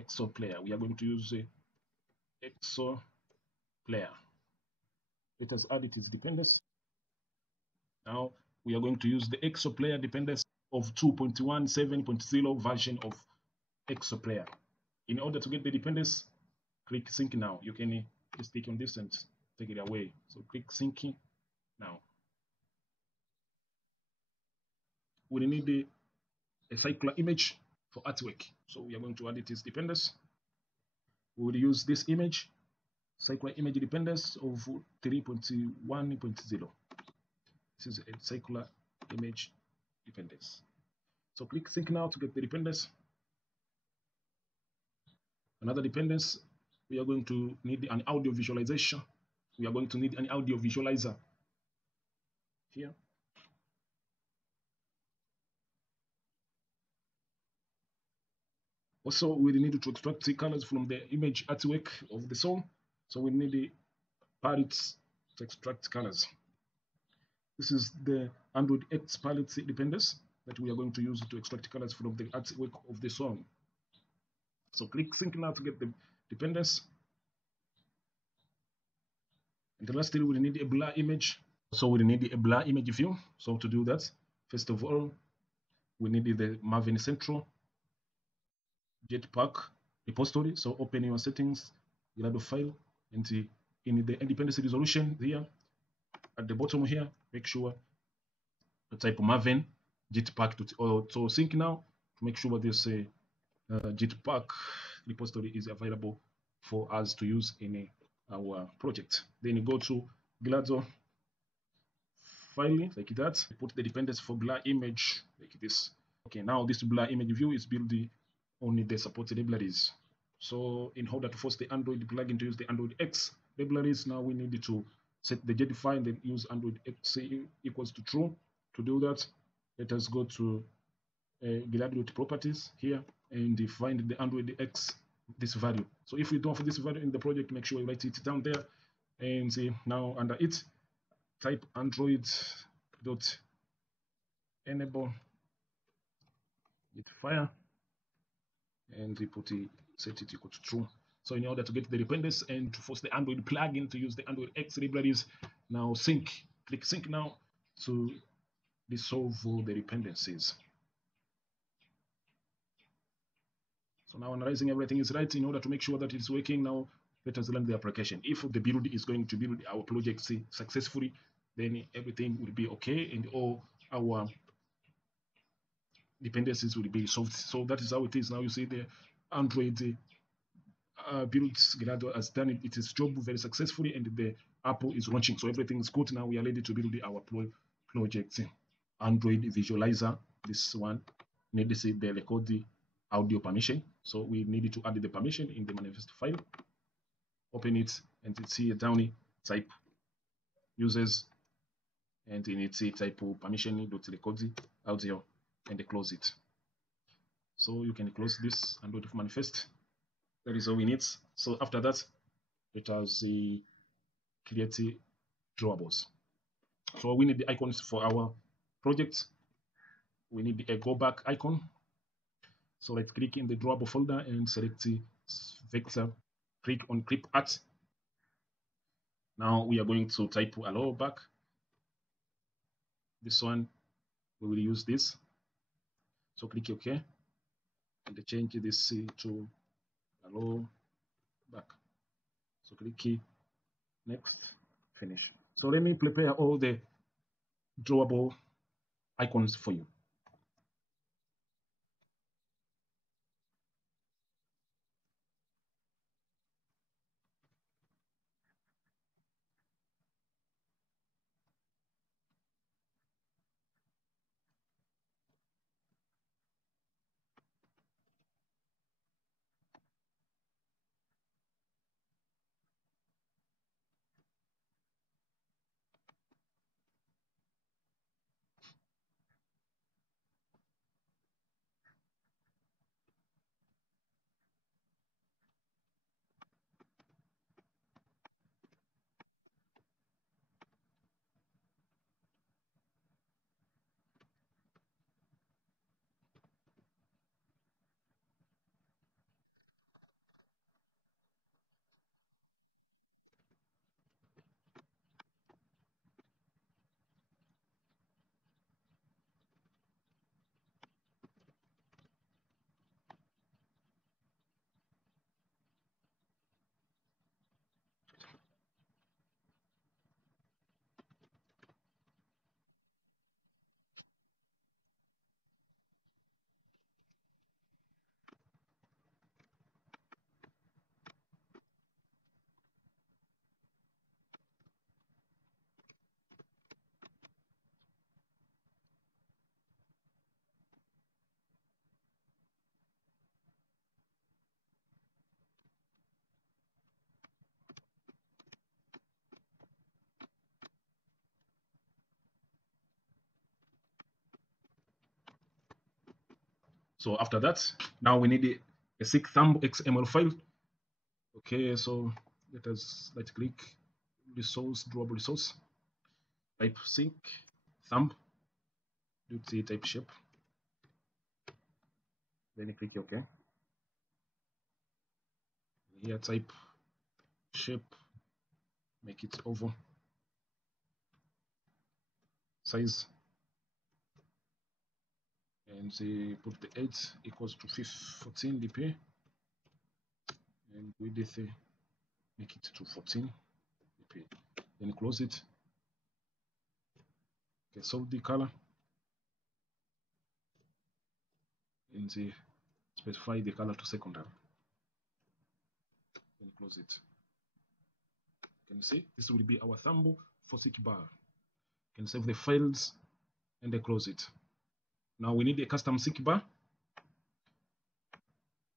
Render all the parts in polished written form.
EXO player. We are going to use EXO player. Let us add its dependence. Now we are going to use the EXO player dependence of 2.17.0 version of EXO player. In order to get the dependence, click sync now. You can just click on this and take it away. So click syncing now. We need a cycler image for artwork. So we are going to add its dependence. We will use this image, cycler image dependence of 3.1.0. This is a cycler image dependence. So click sync now to get the dependence. Another dependence, we are going to need an audio visualization. We are going to need an audio visualizer here. Also, we need to extract the colors from the image artwork of the song. So we need the palettes to extract colors. This is the Android X palette dependence that we are going to use to extract colors from the artwork of the song. So click sync now to get the dependence. And lastly, we need a blur image. So we need a blur image view. So to do that, first of all, we need the Maven Central Jetpack repository. So open your settings, Gradle file, and in the independence resolution here at the bottom here, make sure to type Maven Jetpack to sync now to make sure this Jetpack repository is available for us to use in our project. Then you go to Gradle file like that, put the dependency for blur image like this. Okay, now this blur image view is built on the supported libraries. So in order to force the Android plugin to use the Android X libraries, now we need to set the Jedify and then use Android X equals to true. To do that, let us go to Gradle properties here and find the Android X, this value. So if we don't have this value in the project, make sure you write it down there and see now under it, type android.enable Jetfire and we put it, set it equal to true. So in order to get the dependence and to force the Android plugin to use the Android X libraries, now click sync now to dissolve the dependencies. So now analyzing everything is right. In order to make sure that it's working, now let us run the application. If the build is going to build our project successfully, then everything will be okay and all our dependencies will be solved. So that is how it is. Now you see the Android build Gradle has done its job very successfully, and the Apple is launching. So everything is good. Now we are ready to build our project. Android visualizer, this one, need to see the record the audio permission. So we need to add the permission in the manifest file. Open it and it's here down, type users, and in it type permission.record audio and close it. So you can close this Android manifest. That is all we need. So after that, let us create drawables. So we need the icons for our project. We need a go back icon. So let's click in the drawable folder and select vector, click on clip art. Now we are going to type allow back. This one, we will use this. So click OK and change this to allow back. So click next, finish. So let me prepare all the drawable icons for you. So after that, now we need a seek thumb XML file. Okay, so let us right click resource, drawable resource, type sync thumb, do the type shape, then you click OK. Here type shape, make it oval, size, and put the 8 equals to 14 dp, and width make it to 14 dp, then close it. Okay, solve the color and specify the color to secondary, then close it. Can you see this will be our thumb for seek bar. Can save the files and then close it. Now we need a custom seek bar.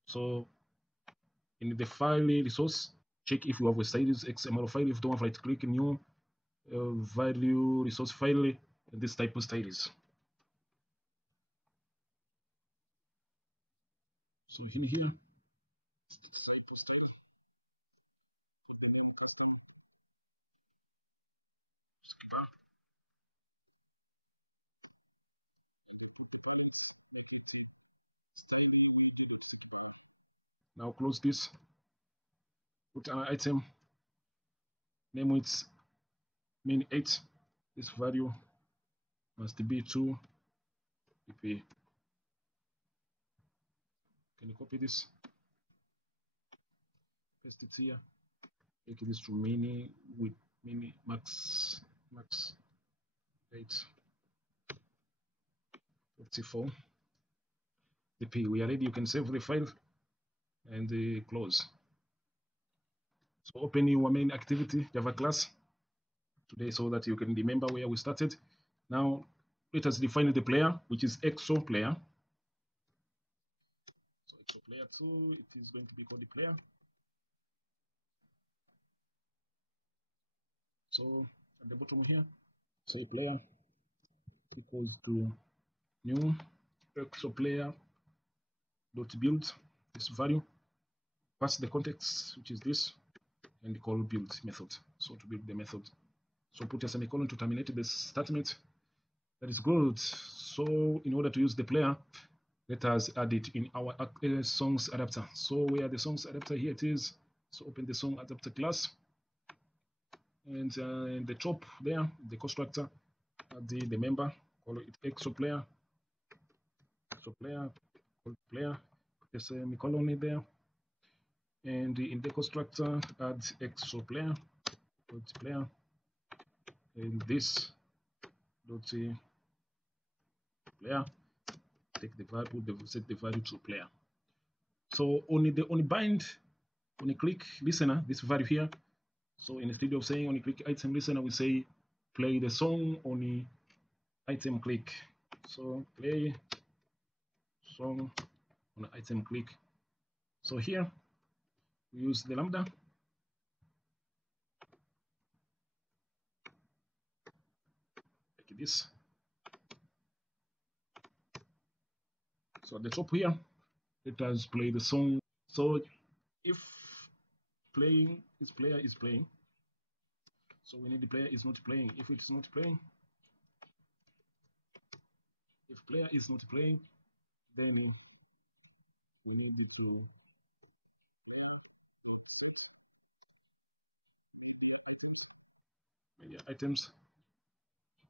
So in the file resource, check if you have a styles XML file. If you don't have, right click new value resource file, and this type of styles. So in here, this type of style, put the name custom seek bar, and put the palette, make it style seek bar. Now close this, put an item, name it min 8. This value must be 2 dp. Can you copy this? Paste it here. Take this to mini with mini max 8 54 dp. We are ready. You can save the file and close. So open your main activity Java class today so that you can remember where we started. Now let us define the player, which is exo player. So exo player 2, it is going to be called the player. So at the bottom here, so player equals to new exo player dot build this value, pass the context, which is this, and call build method. So to build the method, so put a semicolon to terminate the statement. That is good. So in order to use the player, let us add it in our songs adapter. So where the songs adapter, here it is. So open the song adapter class, and in the top there, the constructor, add the member, call it exo player, call player, put a semicolon in there, and in the constructor, add exo player, dot player, and this dot player, take the value, set the value to player. So only bind, only click listener, this value here. So instead of saying only click item listener, we say play the song only item click. So play song on item click. So here we use the lambda. Like this. So at the top here, let us play the song. So if player is playing, so we need the player is not playing. If it's not playing, if player is not playing, then we need it to media items.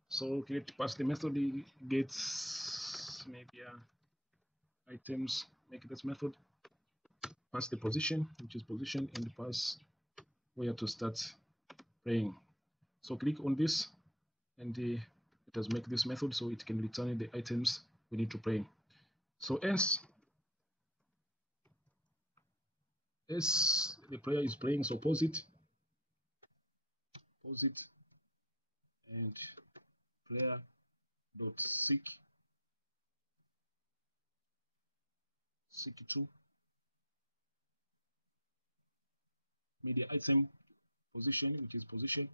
So create pass the method gets media items, make this method, pass the position, which is position, and pass where to start playing. So click on this, and let us make this method so it can return the items we need to play. So as the player is playing, so pause it, and player dot seek 2 media item position, which is position,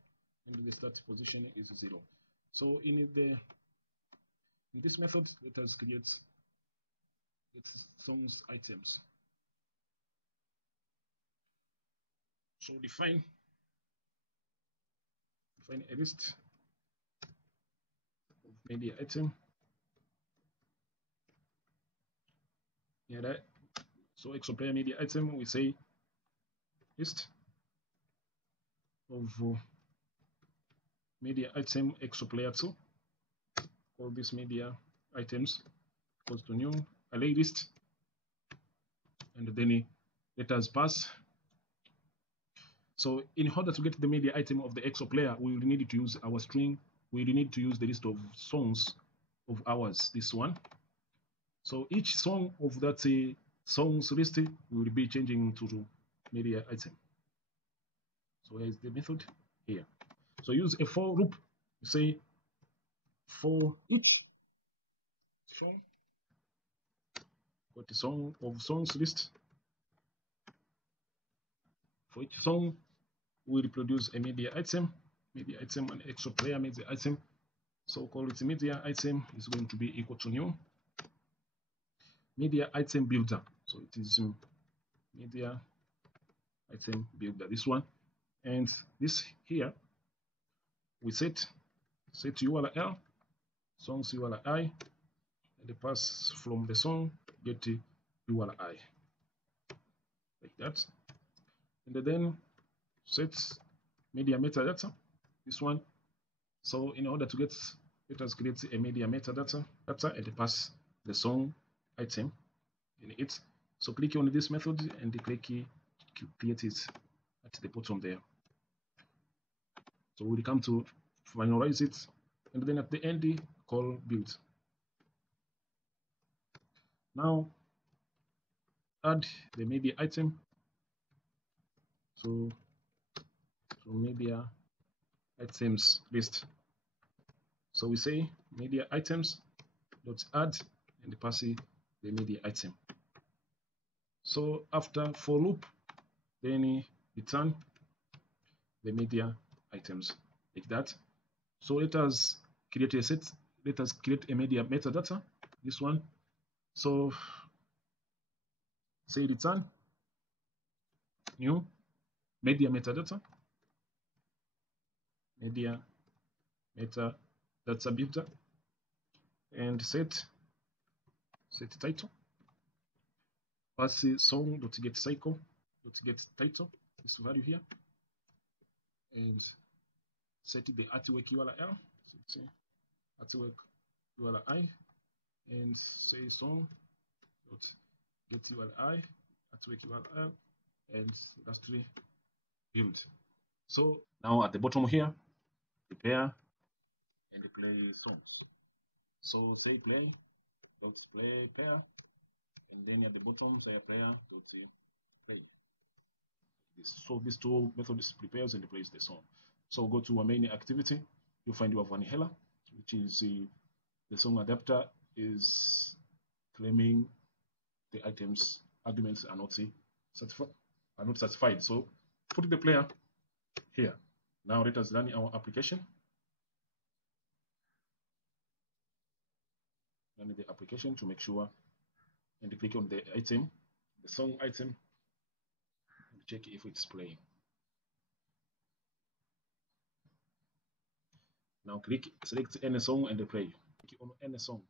and the start position is 0. So in this method, let us create It's songs items. So define a list of media item. Yeah, that. So Exoplayer media item, we say list of media item Exoplayer 2. All these media items goes to new array list, and then let us pass. So in order to get the media item of the Exoplayer, we will need to use our string. We will need to use the list of songs of ours, this one. So each song of that songs list will be changing to media item. So here's the method here. So use a for loop. You say for each song, got the song of songs list. For each song, we will produce a media item and Exoplayer media item. So call it media item is going to be equal to new media item builder. So it is media item builder, this one. And this here, we set URL, songs URI, and the pass from the song get the URI, like that. And then set media metadata, this one. So in order to get, let us create a media metadata and pass the song item in it. So click on this method and click create it at the bottom there. So we'll come to finalize it, and then at the end call build. Now add the media item. So media items list. So we say media items dot add and pass the media item. So after for loop, then return the media items like that. So let us create a set. Let us create a media metadata, this one. So say return new media metadata, media metadata builder, and set title, pass song dot get cycle dot get title, this value here, and set the artwork URL, so artwork URI, and say song dot get URI, artwork URL, and lastly build. So now at the bottom here, prepare and play songs. So say play dot play pair, and then at the bottom say player dot play. So these two methods prepares and plays the song. So go to our main activity. You'll find you have one error, which is the song adapter is claiming the items arguments are not satisfied. So put the player here. Now let us run our application. Run the application to make sure, and click on the item, the song item, and check if it's playing. Now select any song and play. Click on any song.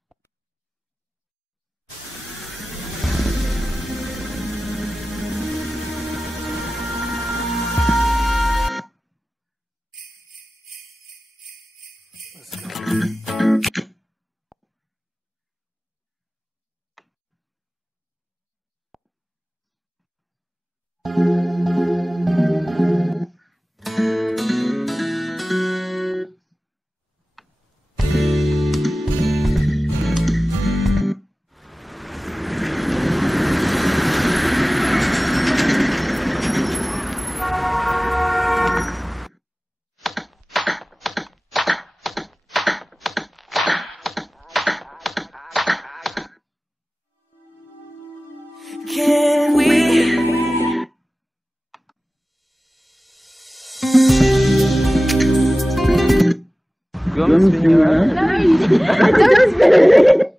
Can we? You want me to spin you around? No, you didn't. Don't spin it.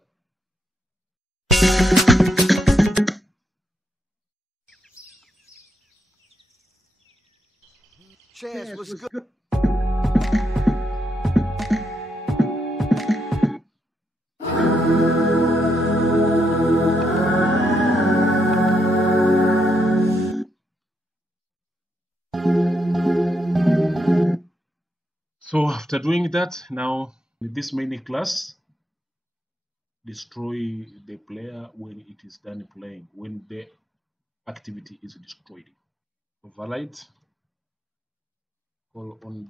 Chance was good. So after doing that, now in this mini class, destroy the player when it is done playing, when the activity is destroyed. Override, call on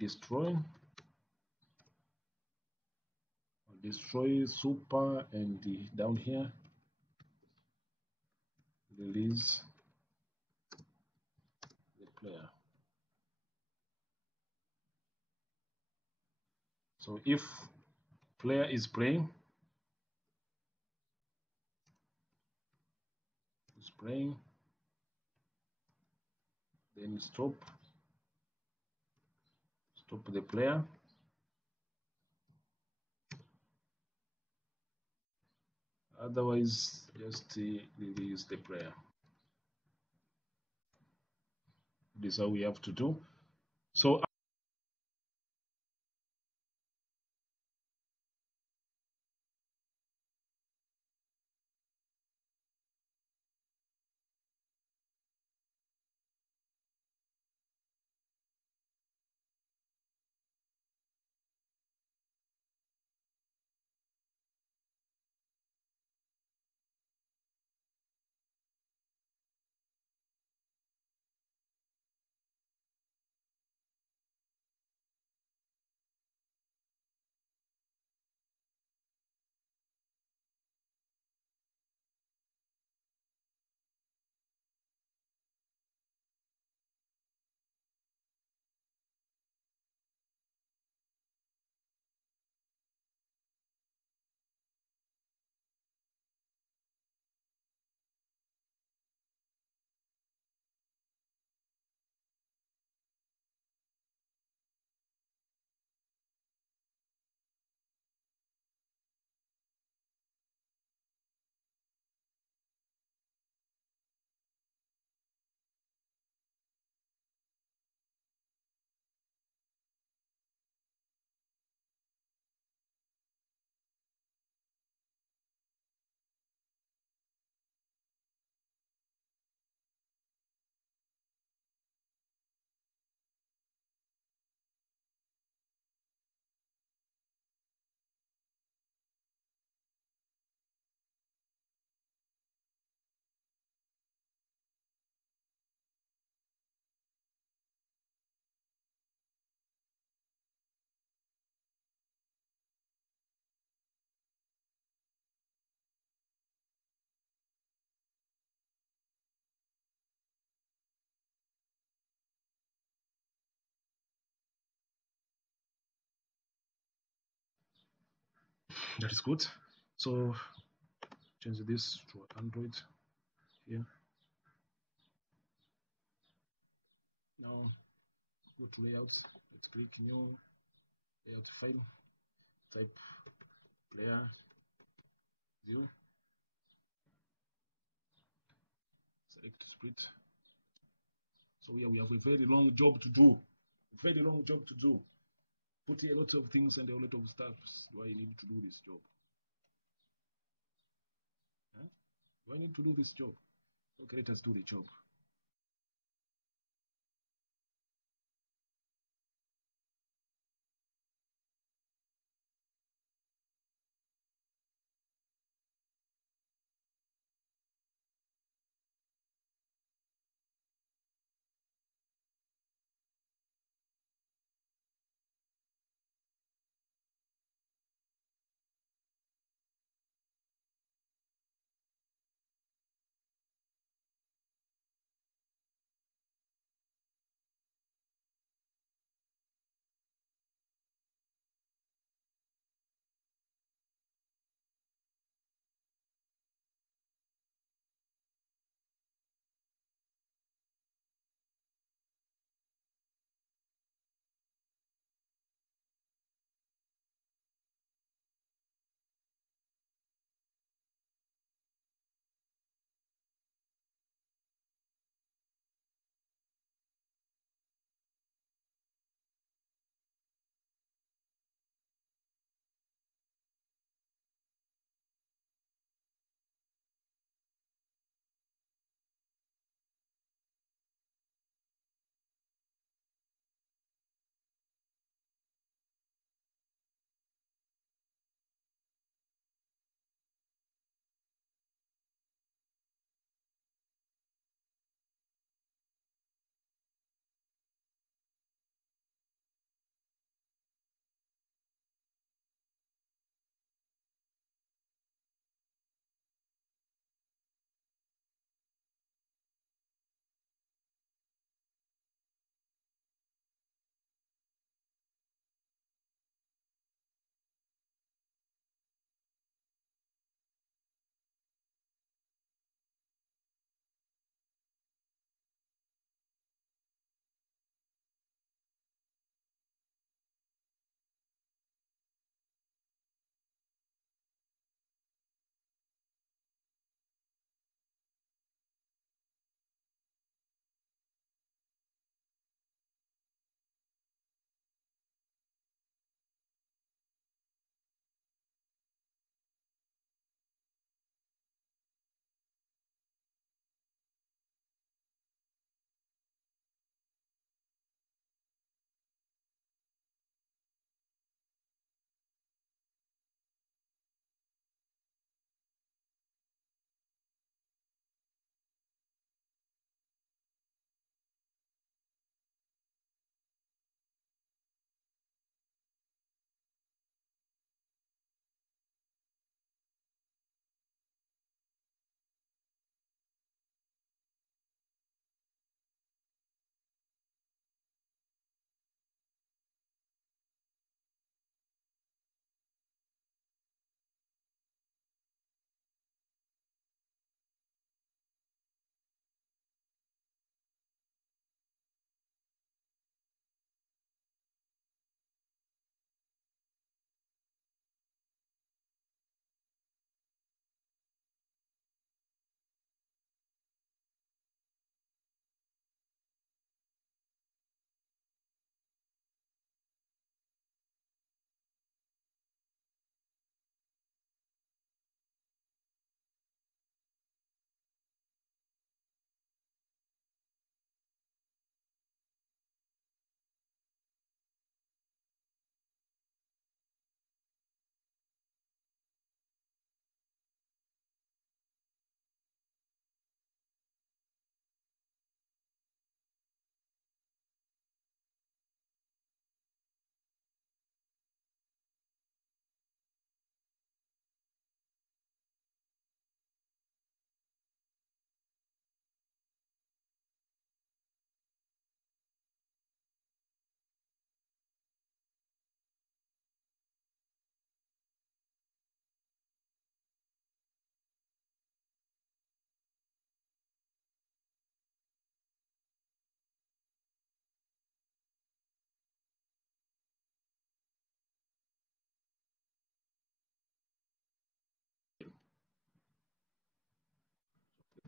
destroy super, and down here, release the player. So if player is playing, then stop the player. Otherwise, just release the player. This is how we have to do. So that is good. So change this to Android here. Now go to layouts. Let's click new layout file. Type player 0. Select split. So here we have a very long job to do. Very long job to do. Put here lots of things and a lot of steps. Do I need to do this job? Huh? Do I need to do this job? Okay, let us do the job.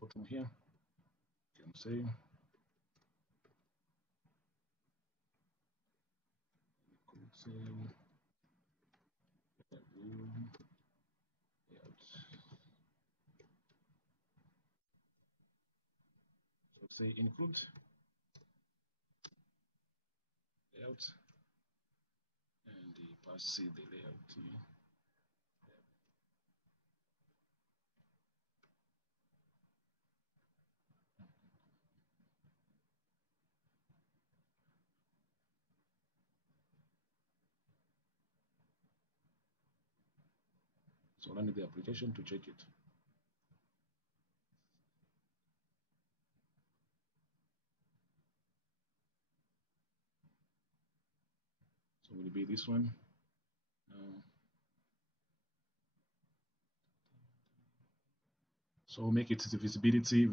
bottom here, you can say layout. So say include layout and pass the layout here. So run the application to check it. So will be this one. So make it the visibility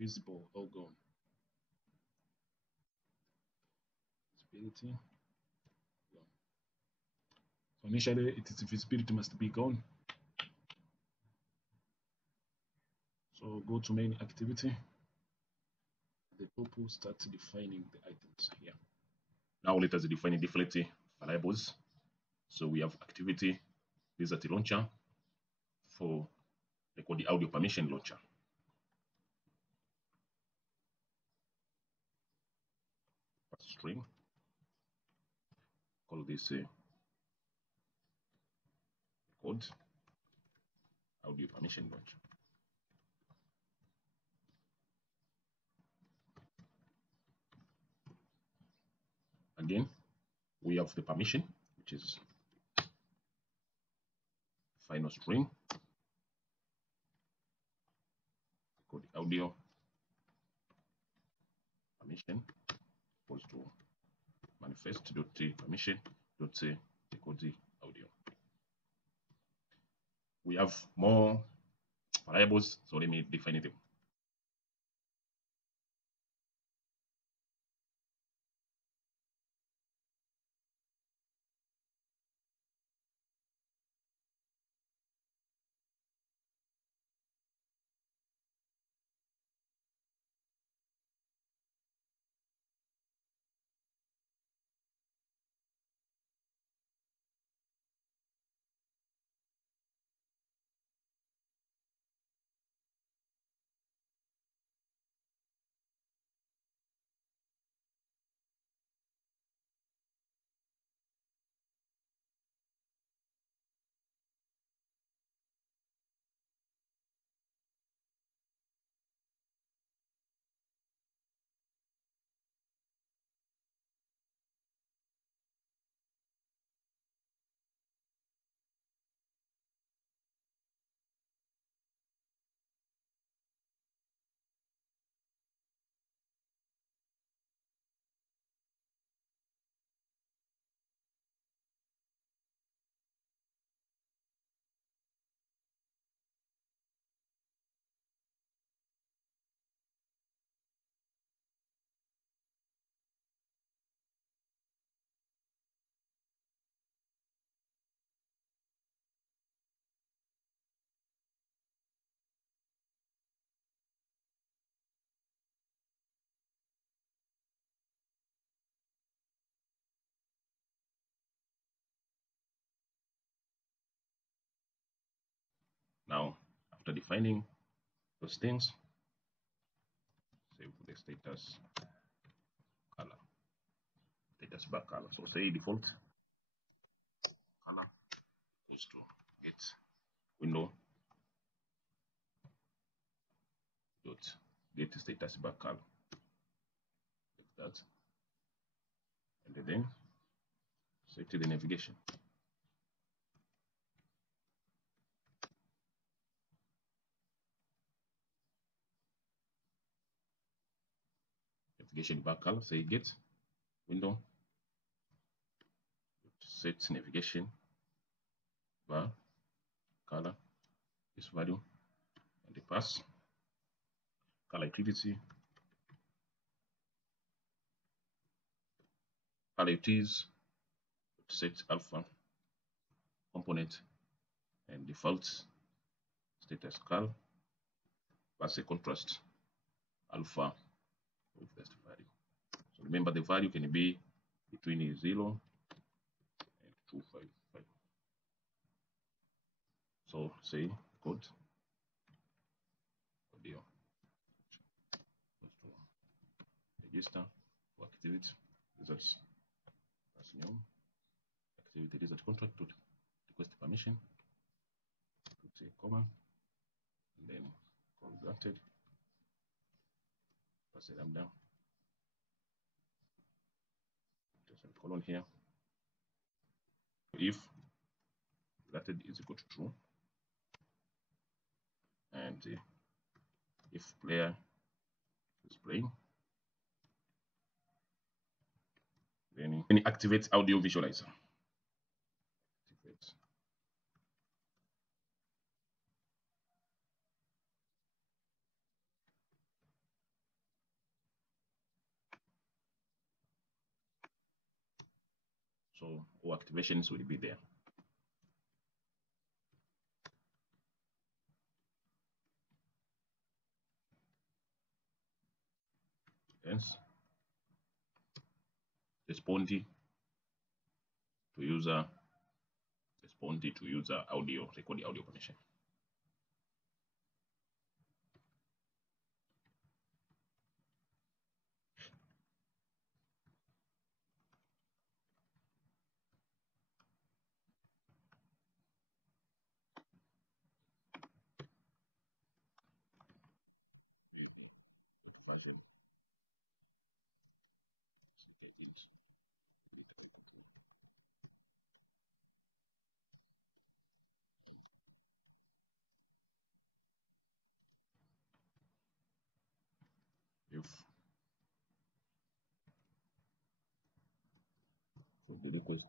visible or gone. Visibility gone. So initially it is visibility must be gone. So go to main activity. The topo starts defining the items here. Now let us define different variables. So we have activity, this is the launcher for the audio permission launcher. String, call this code audio permission launcher. Again, we have the permission, which is final string, code audio permission equals to manifest.permission dot decode audio. We have more variables, so let me define them. Now, after defining those things, save the status color, status bar color. So say default color equals to get window dot get status bar color, like that, and then set the navigation. Navigation bar color, say get window set navigation bar color, this value, and the pass color activity, color is set alpha component and default status curl, pass a contrast alpha with test value. So remember the value can be between 0 and 255. So say code audio goes to register for activity results as new activity result contract to request permission, put a comma, and then call granted, pass a lambda, just a colon here. If granted is equal to true, and if player is playing, then activate audio visualizer. Activate. So all activations will be there. Hence, respond to user audio, record the audio permission. Version. If for the request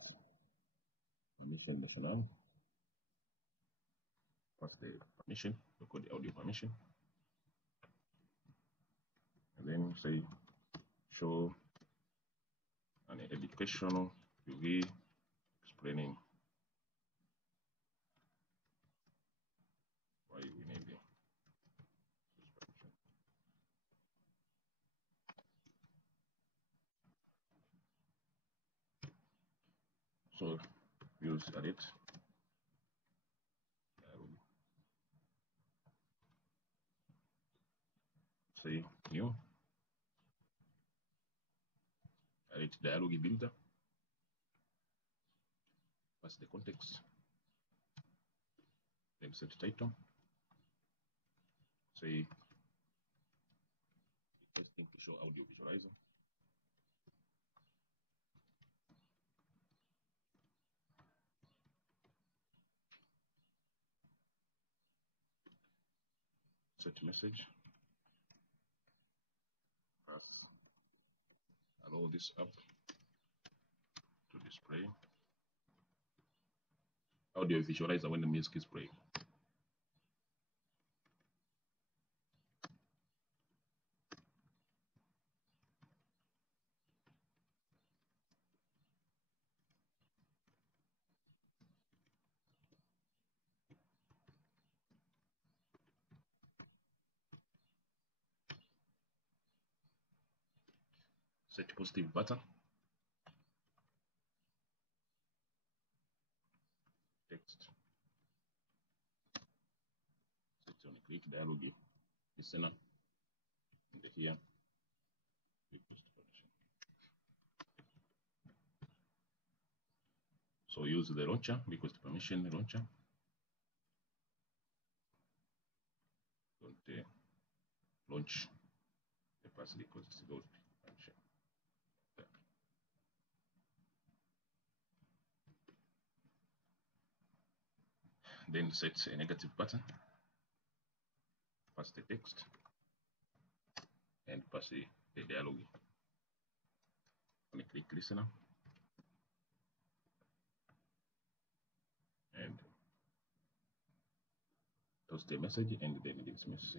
permission national, pass the permission, record the audio permission, and then say show an educational UV explaining why we need this permission. So use edit. Say new. Edit dialogue builder. Pass the context. Then set title. Say requesting to show audio visualizer. Set message. Pass. Allow this app to display audio visualizer when the music is playing. Set positive button. Text. Set on click dialogue listener. And here request permission. So use the launcher, request permission launcher. Don't launch the pass request permission. Then set a negative button, pass the text, and pass the dialogue. Only click listener, and toss the message, and then dismiss.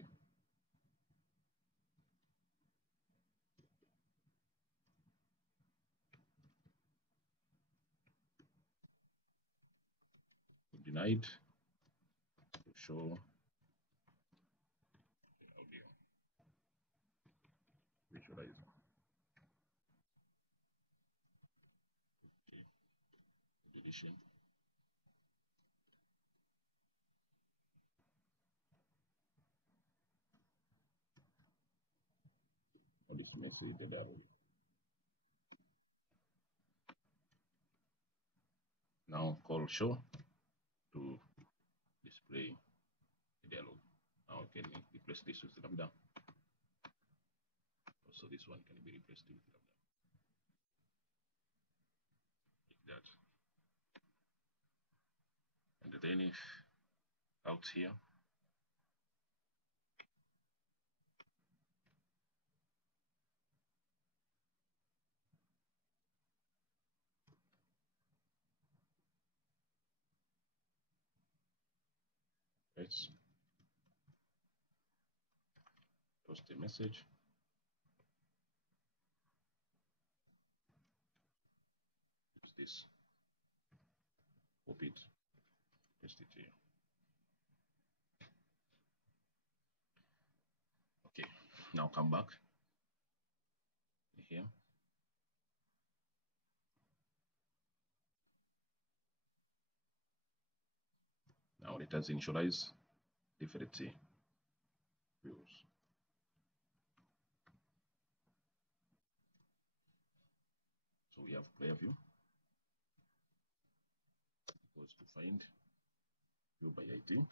Denied to show initialize. Okay. Deletion. Or this message the dialog. Now call show to display the dialog. Now we can replace this with lambda. Also this one can be replaced with lambda. Like that. And then if out here, let's post a message. Use this. Copy it. Paste it here. Okay. Now come back here. Now let us initialize different views. So we have player view equals to find view by ID.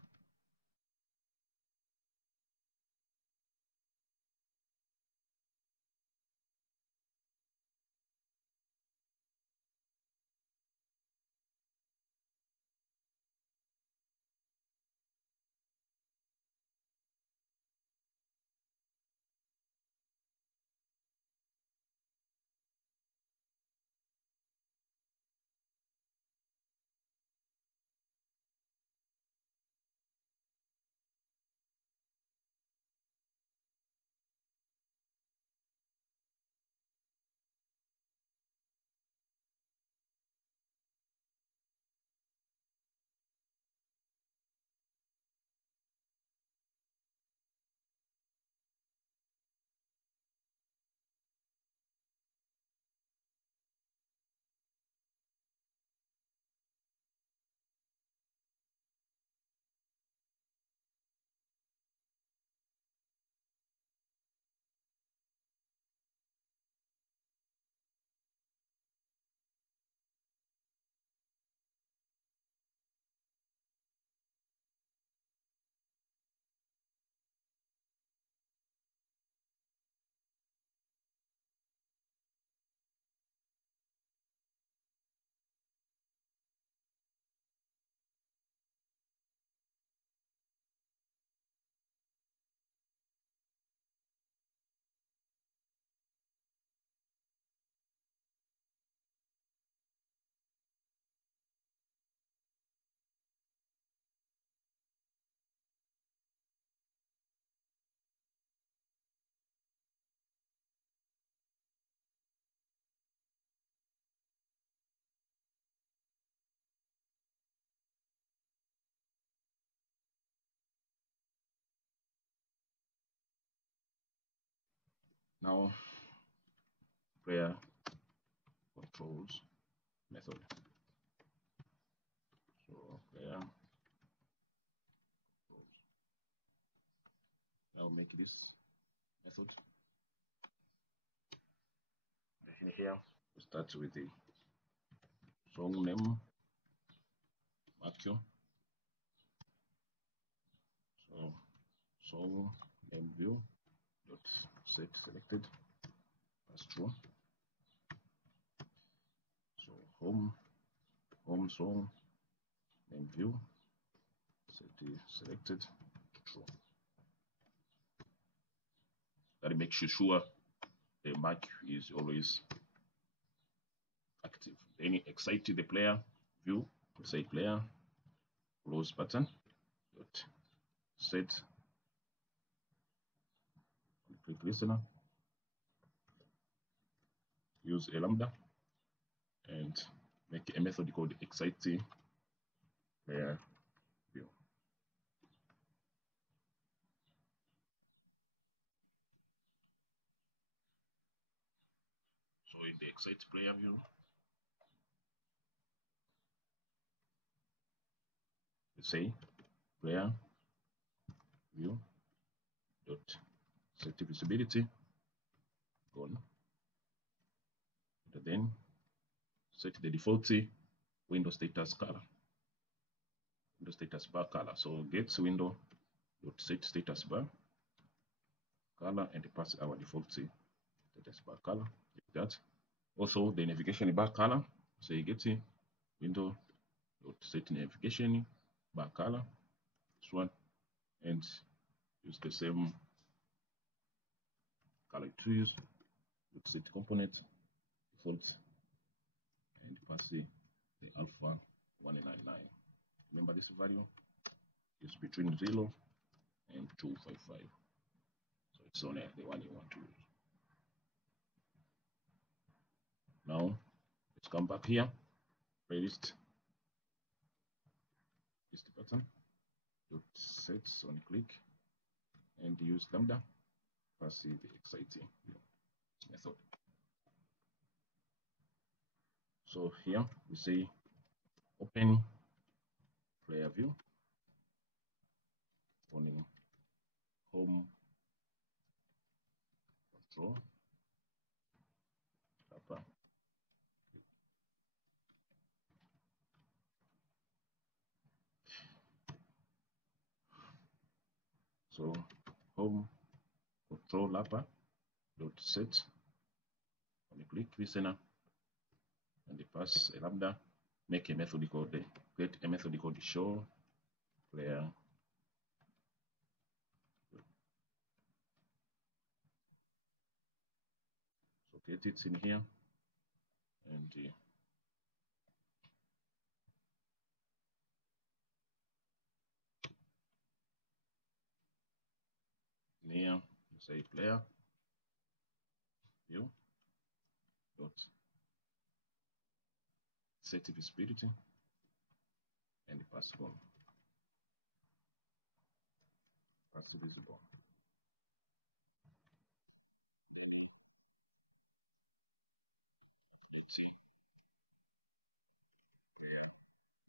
Now player controls method. So player controls. Now make this method. And here we start with the song name Marquio. So song name view dot set selected as true. So home song name view set selected to true. That makes you sure the mark is always active. Then excite the player view, say player close button dot set click listener. Use a lambda and make a method called excite player view. in the excite player view, let's say player view dot set visibility gone, and then set the default window status color, window status bar color. So get window dot set status bar color and pass our default status bar color like that. Also the navigation bar color, so you get window dot set navigation bar color, this one, and use the same color to use. Let's set component default and pass the alpha 199. Remember this value is between 0 and 255. So it's only the one you want to use. Now let's come back here, playlist, list button, dot sets on click, and use lambda, pass the exciting method. So here we say open player view on home control upper. So home control upper dot set on click listener, and the pass a lambda, make a method called create a method called show player. So get it in here, and here say player view dot set visibility and pass gone, pass visible. Let's see.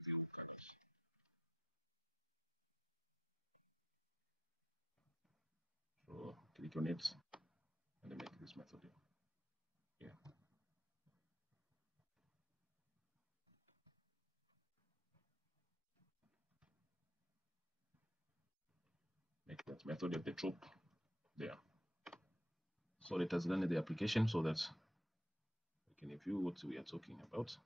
View colors. So click on it and make this method here. Make that method at the top there. So let us run the application so that we can view what we are talking about.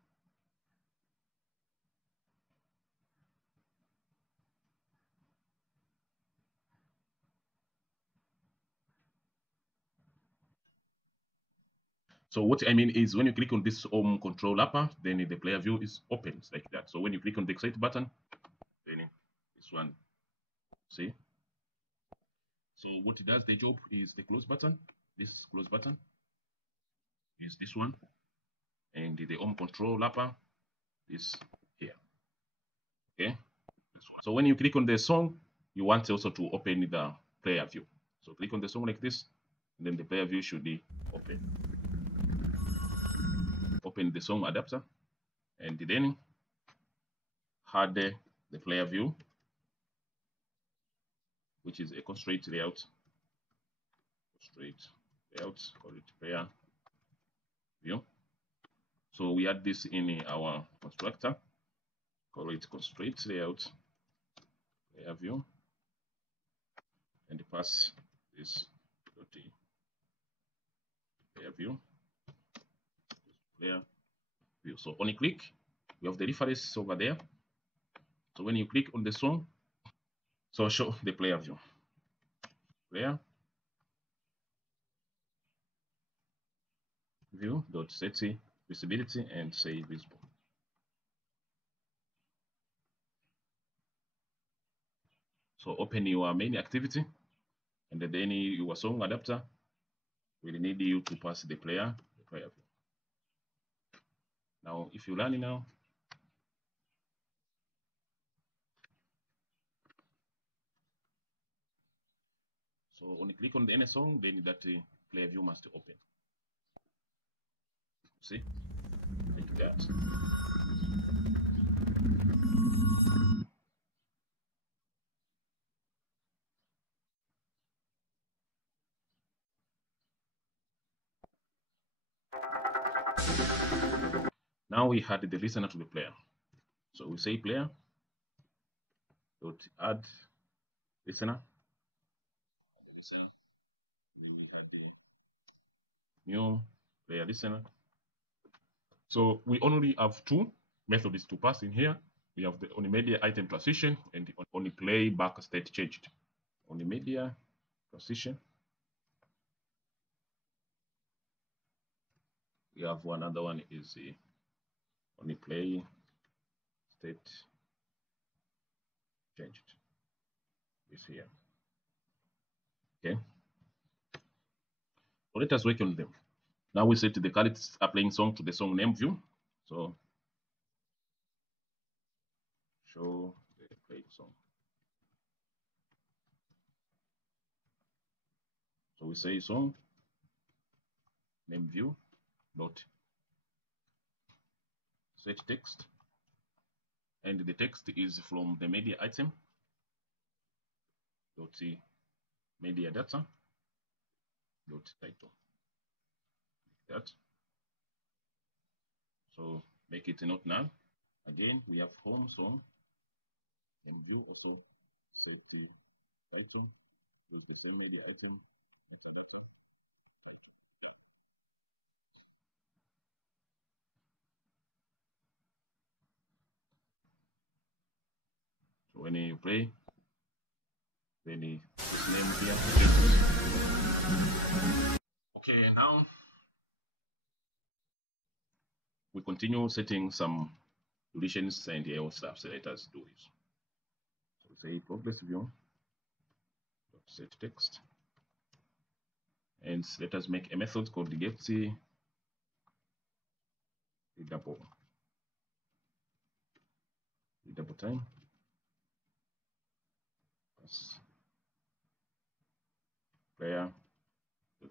So what I mean is when you click on this home control upper, then the player view is open like that. So when you click on the excite button, then this one, see? So what it does, the job is the close button. This close button is this one, and the home control upper is here. Okay. So when you click on the song, you want also to open the player view. So click on the song like this, and then the player view should be open. Open the song adapter, and then add the player view, which is a constraint layout. Constraint layout, call it player view. So we add this in our constructor, call it constraint layout player view, and pass this player view. Player view. So on a click, we have the reference over there. So when you click on the song, so show the player view. Player view dot set visibility and say visible. So open your main activity, and then your song adapter will need you to pass the player view. Now, if you run now, so when you click on any song, then that player view must open. See, like that. Now we add the listener to the player. So we say player dot add listener. The listener. Then we had the new player listener. So we only have two methods to pass in here. We have the only media item transition and the only play back state changed. Only media transition. We have one other one is the only play state changed. Is here. Okay. So let us work on them. Now we set the current applying song to the song name view. So show the played song. So we say song name view dot set text, and the text is from the media item dot media data dot title. Like that. So make it not null. Again, we have home song and view also set the title with the same media item. So when you play, then the name here. Okay, now we continue setting some durations and the stuff. So let us do it. So we say progress view set text, and let us make a method called get double time. Pass player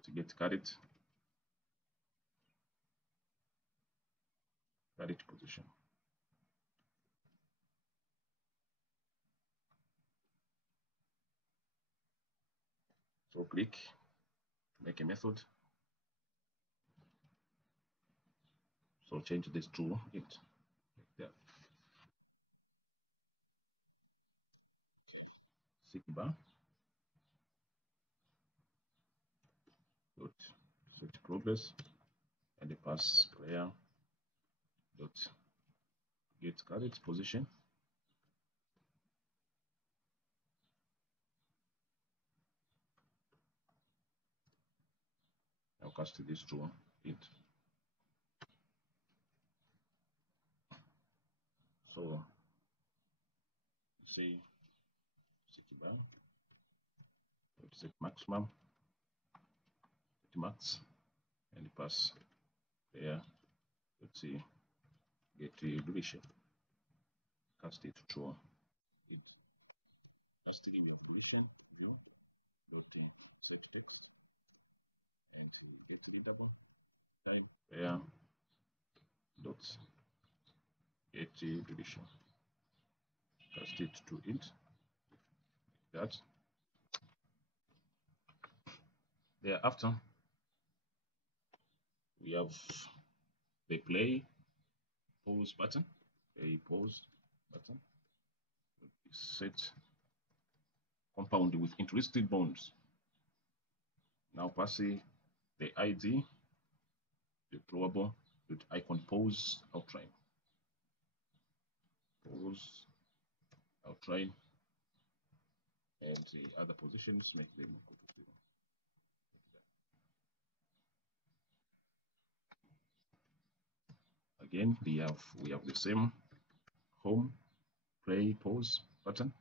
to get carried position. So click, make a method. So change this to it, like that. Seek bar dot set progress and the pass player dot get carried position. I'll cast this to it. So say bar set maximum, set max, and pass there. Let's see, get the duration. Cast it to it. Cast we have duration view dot set text and get readable time there dot get duration. Cast it to int like that. Thereafter, we have the play pause button. A pause button. Set compound with interested bonds. Now passing the ID deployable with icon pause outline. Pause outline, and the other positions make them equal to 0. Again, we have the same home play pause button.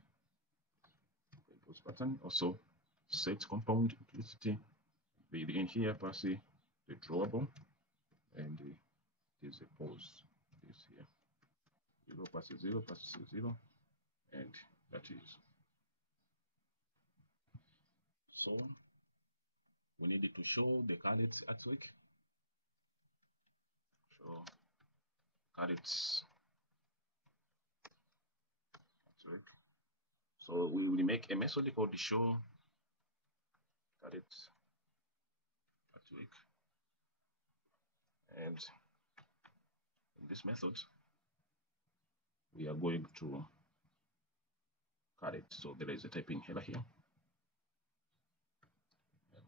Play pause button also set compound implicity. In here passing the drawable, and it is a pause. This here 0 passes 0 passes 0, and that is. So we needed to show the cards at work. So caret artwork. So we will make a method called the show caret artwork, and in this method we are going to caret. So there is a typing error here, like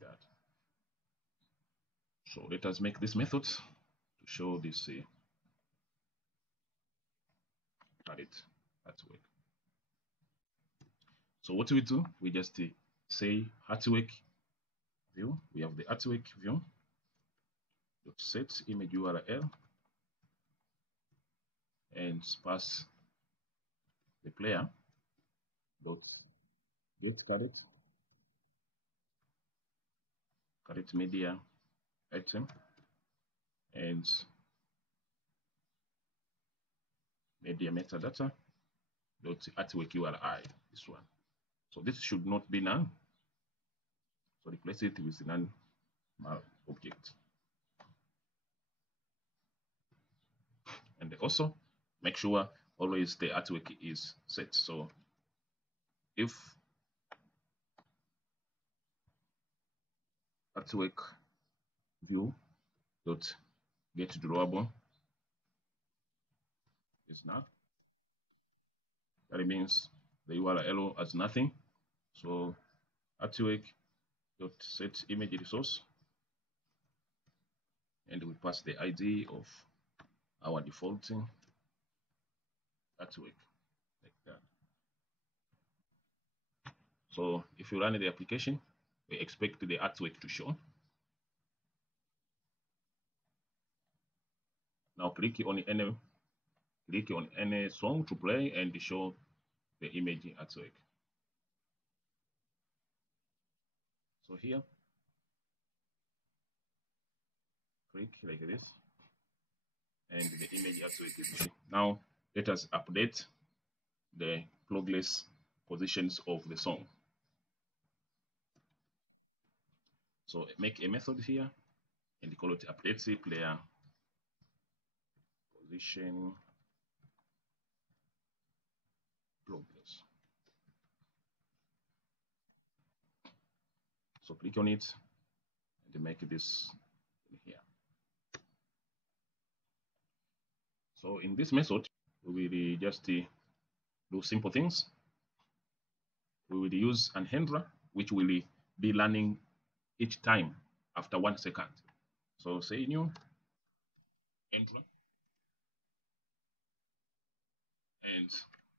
that. So let us make this method to show this caret artwork. So what we do, we just say artwork view. We have the artwork view dot set image URL and pass the player dot get caret media item and media metadata dot artwork URI, this one. So this should not be none, so replace it with none object. And also make sure always the artwork is set. So if artwork view dot get drawable is not, that means the URL has nothing. So artwork dot set image resource, and we pass the ID of our defaulting artwork like that. So if you run the application, we expect the artwork to show. Now click on any song to play and show the image artwork. So here, click like this, and the image artwork is shown. Now let us update the progress positions of the song. So make a method here and call it update player position progress. So click on it and make this here. So in this method, we will just do simple things. We will use an handler which will be learning each time after 1 second. So say new handler and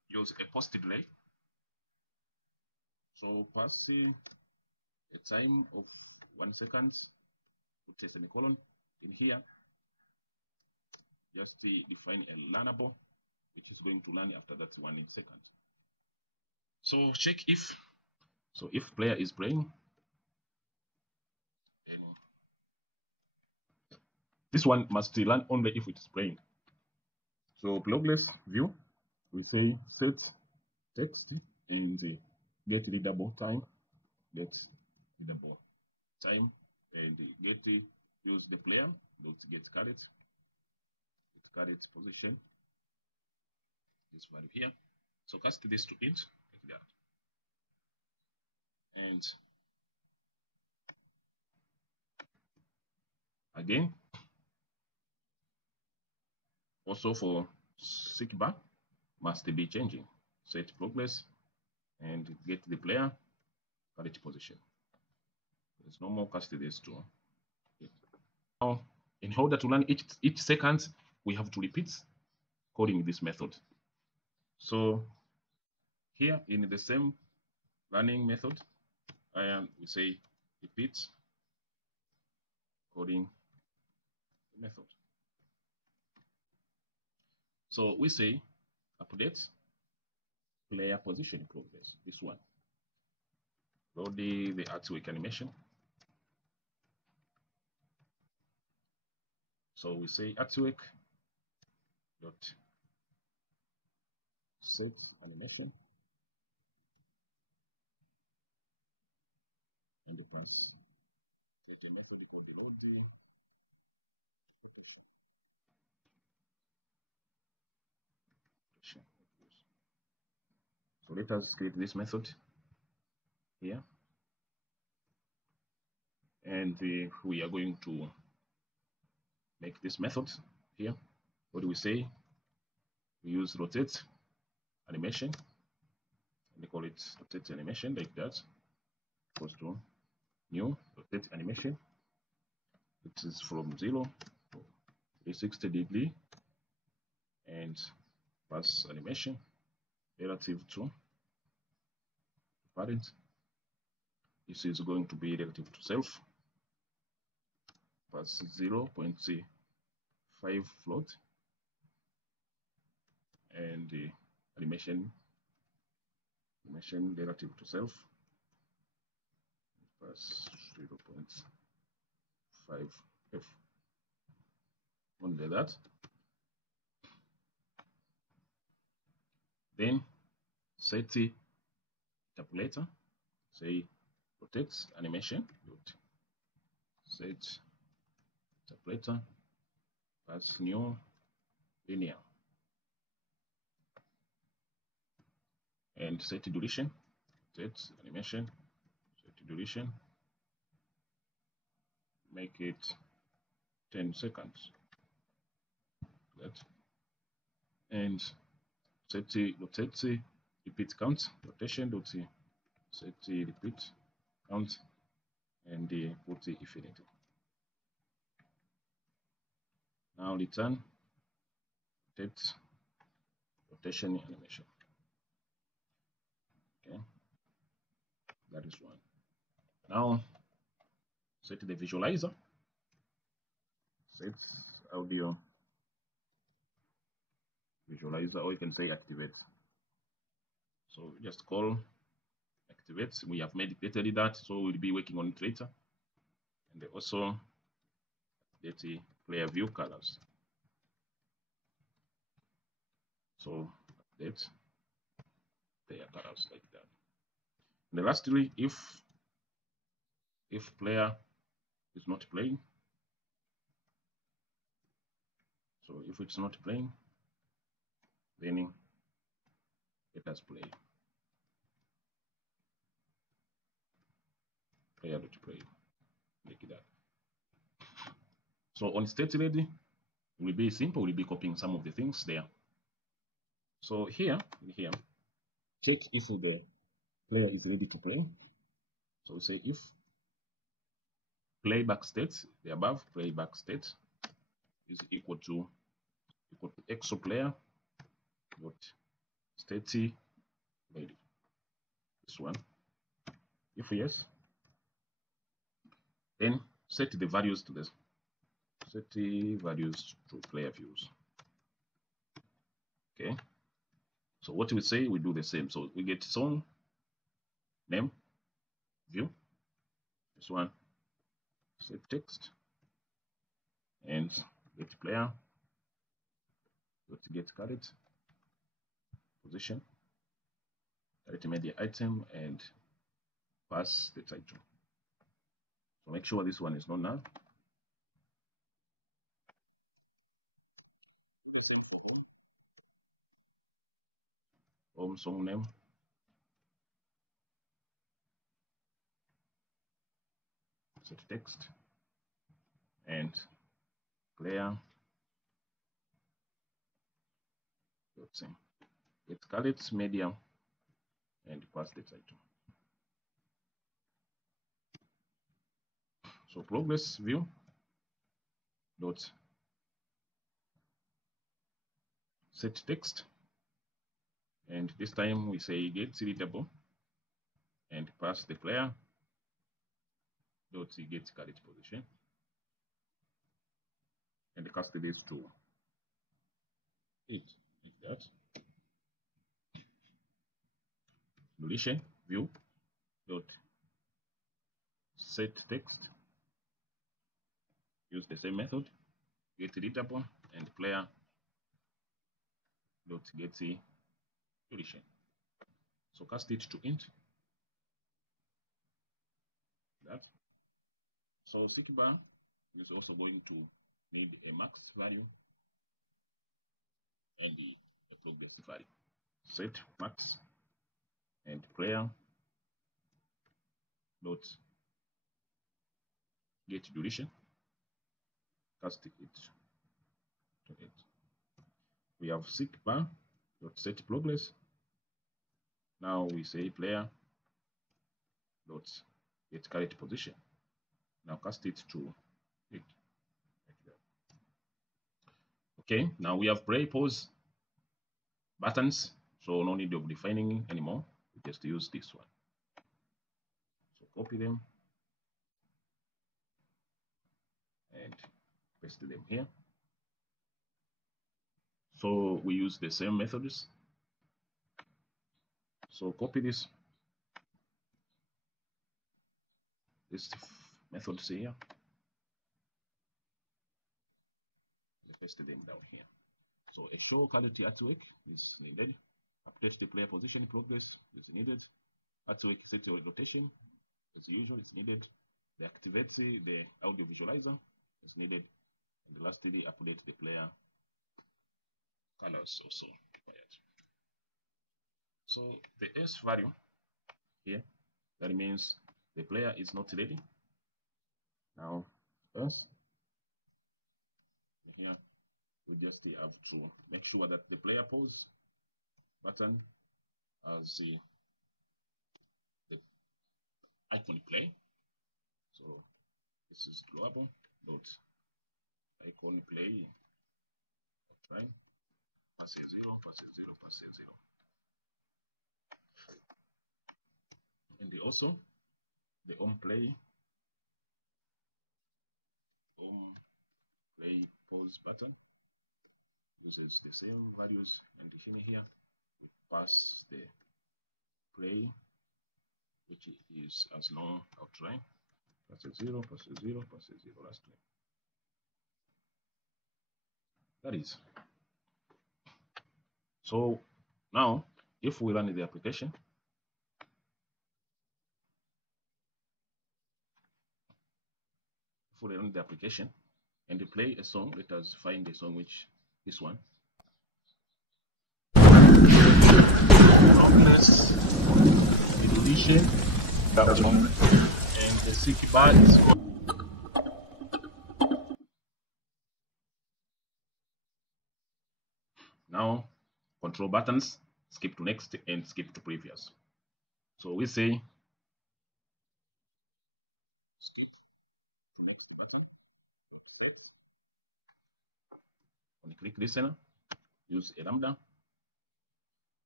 use a post delay. So pass a time of 1 second, put a semicolon in here. Just define a learnable which is going to learn after that 1 second. So check if player is playing, this one must learn only if it is playing. So progress view, we say set text and get readable time, and get use the player dot get caret position, this value here. So cast this to int like that, and again also for seek bar must be changing, set progress and get the player caret position. There's no more cast this to it. Now in order to learn each second, we have to repeat calling this method. So here in the same learning method, we say repeat calling the method. So we say update player position progress, this one. Load the artwork animation. So we say artwork dot set animation and the pass. Get a method called the load rotation. So let us create this method here, and we are going to make this method here. What do we say? We use rotate animation, and we call it rotate animation like that. Equals to new rotate animation. It is from 0 to 360 degree, and pass animation relative to parent. This is going to be relative to self. Pass 0.5 float, and the animation relative to self. Pass 0.5 f. Only that. Then set the interpolator. Say rotate animation. Set interpolator. Pass new linear. And set duration. Set animation. Set duration. Make it 10 seconds. That. And set the rotate the repeat count. Rotation dot set the repeat count, and put the infinity. Now return rotate rotation animation. Okay, that is one. Now set the visualizer. Set audio visualizer, or you can say activate. So just call activate. We have medicated that, so we'll be working on it later. And also get the player view colors. So update player colors like that. And lastly, if player is not playing, so if it's not playing, then let us play. Player to play, like that. So on state ready, it will be simple. We'll be copying some of the things there. So here, check if the player is ready to play. So we say if playback state, the above playback state is equal to exo player dot state ready. This one. If yes, then set the values to this. Set the values to player views. Okay. So what we say, we do the same. So we get song name view. This one. Set text and get player. Get caret position. Caret media item and pass the title. So make sure this one is not null. Do the same for home song name. Set text and player. Get caret media and pass the title. So progress view dot set text, and this time we say get readable and pass the player dot get caret position and cast this to it like that. Duration view dot set text, use the same method, get readable and player dot get the duration. So cast it to int. That. So seekbar is also going to need a max value and a progress value. Set max and player dot get duration, cast it to it. We have seek bar dot set progress. Now we say player dot get current position. Now cast it to it. Okay, now we have play, pause buttons, so no need of defining anymore. We just use this one. So copy them and paste them here. So we use the same methods. So copy this methods here. Paste them down here. So a show quality artwork is needed. Update the player position progress is needed. Artwork set your rotation as usual is needed. The activate the audio visualizer is needed. And lastly, update the player colors also required. So the S value here, that means the player is not ready. Now first here we just have to make sure that the player pause button has the icon play. So this is global dot icon play. Right. And also the on play pause button uses the same values, and in here we pass the play, which is as long outline, pass a 0, pass a 0, pass a 0 last time. That is. So now if we run the application, and play a song, let us find a song, which this one. Deletion, that one, and the seek bar is now control buttons, skip to next and skip to previous. So we say skip to next button, set, on click listener, use a lambda,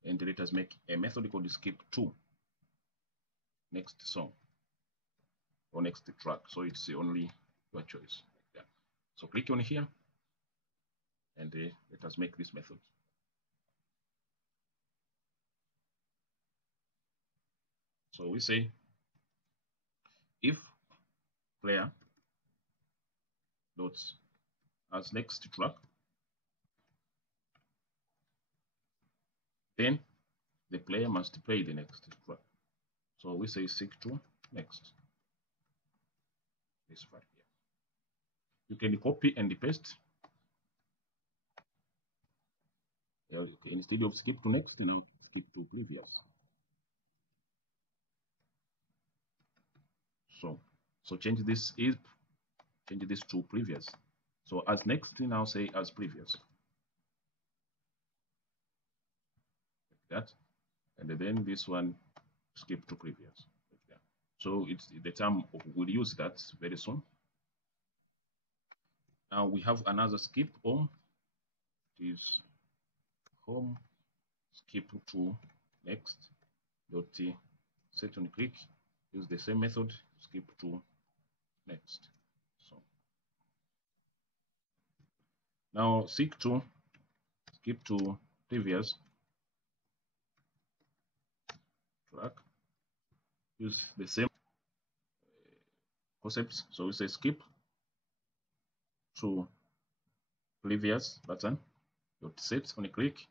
and let us make a method called skip to next song or next track. So it's only your choice. Yeah. So click on here and let us make this method. So we say if player dot as next track, then the player must play the next track. So we say seek to next. This part here. You can copy and paste. Okay, instead of skip to next, now skip to previous. So change this to previous. So as next, we now say as previous. Like that, and then this one skip to previous. Like that. So it's the term we'll use that very soon. Now we have another skip home. It is home skip to next dot set on click. Use the same method, skip to next. So now seek to skip to previous track. Use the same concepts. So we say skip to previous button dot set on a click.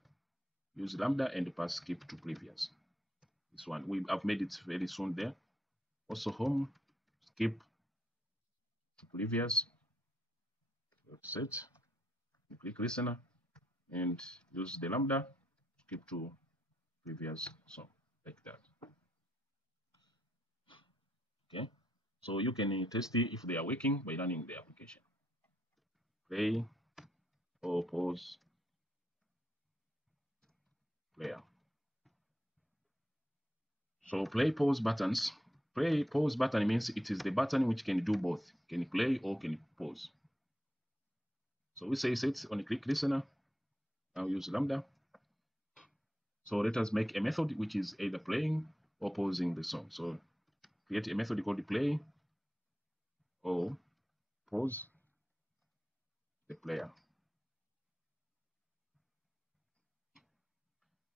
Use lambda and pass skip to previous. This one we have made it very soon there. Also home skip to previous dot set. Click listener and use the lambda skip to previous song. like that. Okay, so you can test it if they are working by running the application. Play or pause player. So play pause buttons. Play pause button means it is the button which can do both, can play or can pause. So we say set on a click listener. I'll use lambda. So let us make a method which is either playing or pausing the song. So create a method called play or pause the player.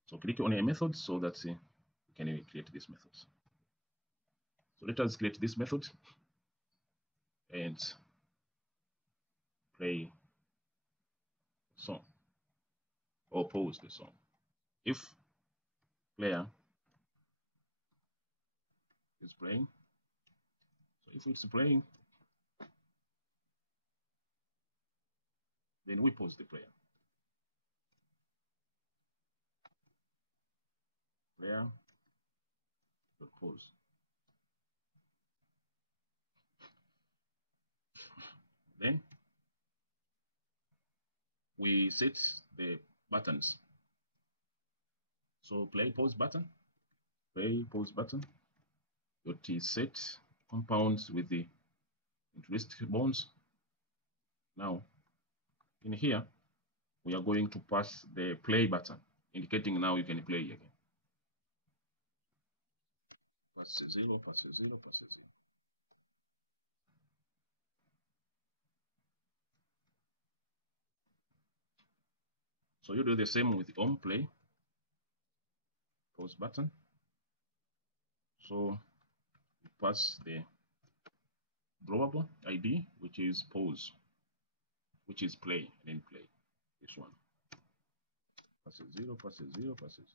So click on a method so that we can create this method. So let us create this method and play song or pause the song. If player is playing, so if it's playing, then we pause the player. Player dot pause. Then we set the buttons. So play pause button, play pause button. Dot is set compounds with the interest bonds. Now in here we are going to pass the play button, indicating now you can play again. Pass 0, pass 0, pass 0. So you do the same with the on play pause button. So you pass the drawable ID, which is pause, which is play, and then play. This one. Pass 0, pass 0, pass 0.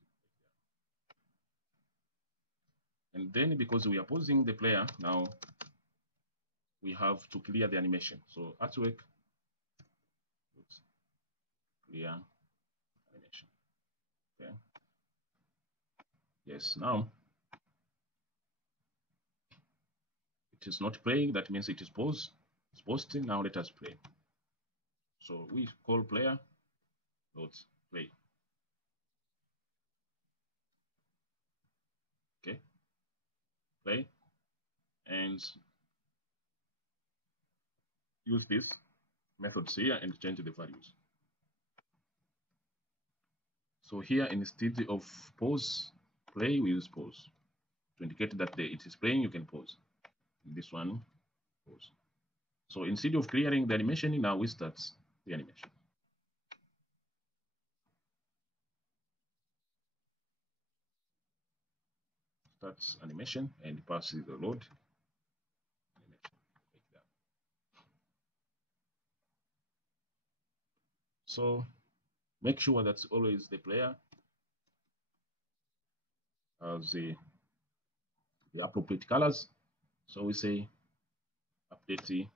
And then because we are pausing the player, now we have to clear the animation. So artwork, clear animation. Okay. Yes, now it is not playing, that means it is pause. It's posting. Now let us play. So we call player dot play. Okay. Play and use this methods here and change the values. So here instead of pause play, we use pause to indicate that it is playing. You can pause. This one pause. So instead of clearing the animation, now we start the animation. Starts animation and passes the load animation like that. So make sure that always the player has the appropriate colors. So we say update the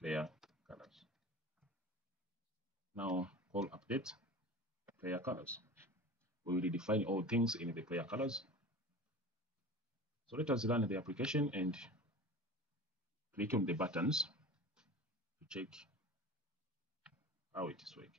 player colors. Now call update player colors. We will define all things in the player colors. So let us run the application and click on the buttons to check how it is working.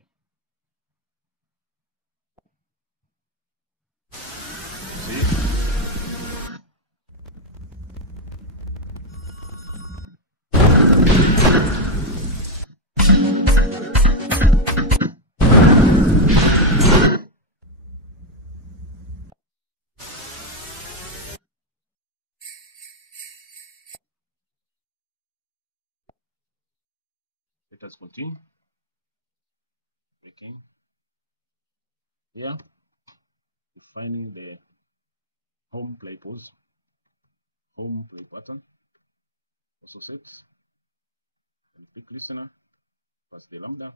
Let us continue. Working here, defining the home play pause, home play button, also set, and click listener, pass the lambda,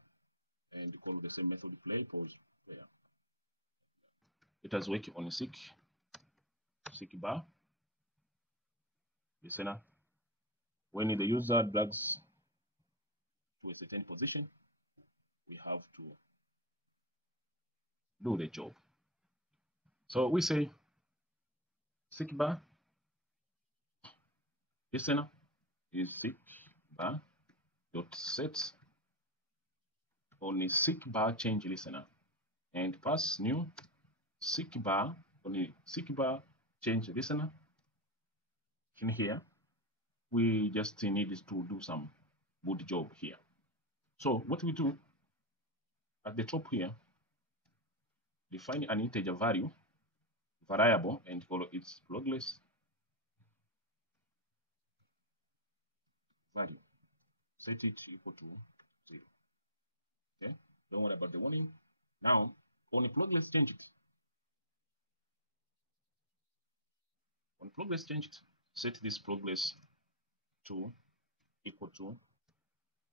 and call the same method play pause player. It has worked on seek bar listener. When the user drags to a certain position, we have to do the job. So we say seek bar listener is seek bar dot set on the seek bar change listener and pass new seek bar on the seek bar change listener. In here, we just need to do some good job here. So what we do at the top here, define an integer value variable and call its progress value. Set it equal to 0. Okay, don't worry about the warning. Now, on progress, change it. On progress, change it. Set this progress to equal to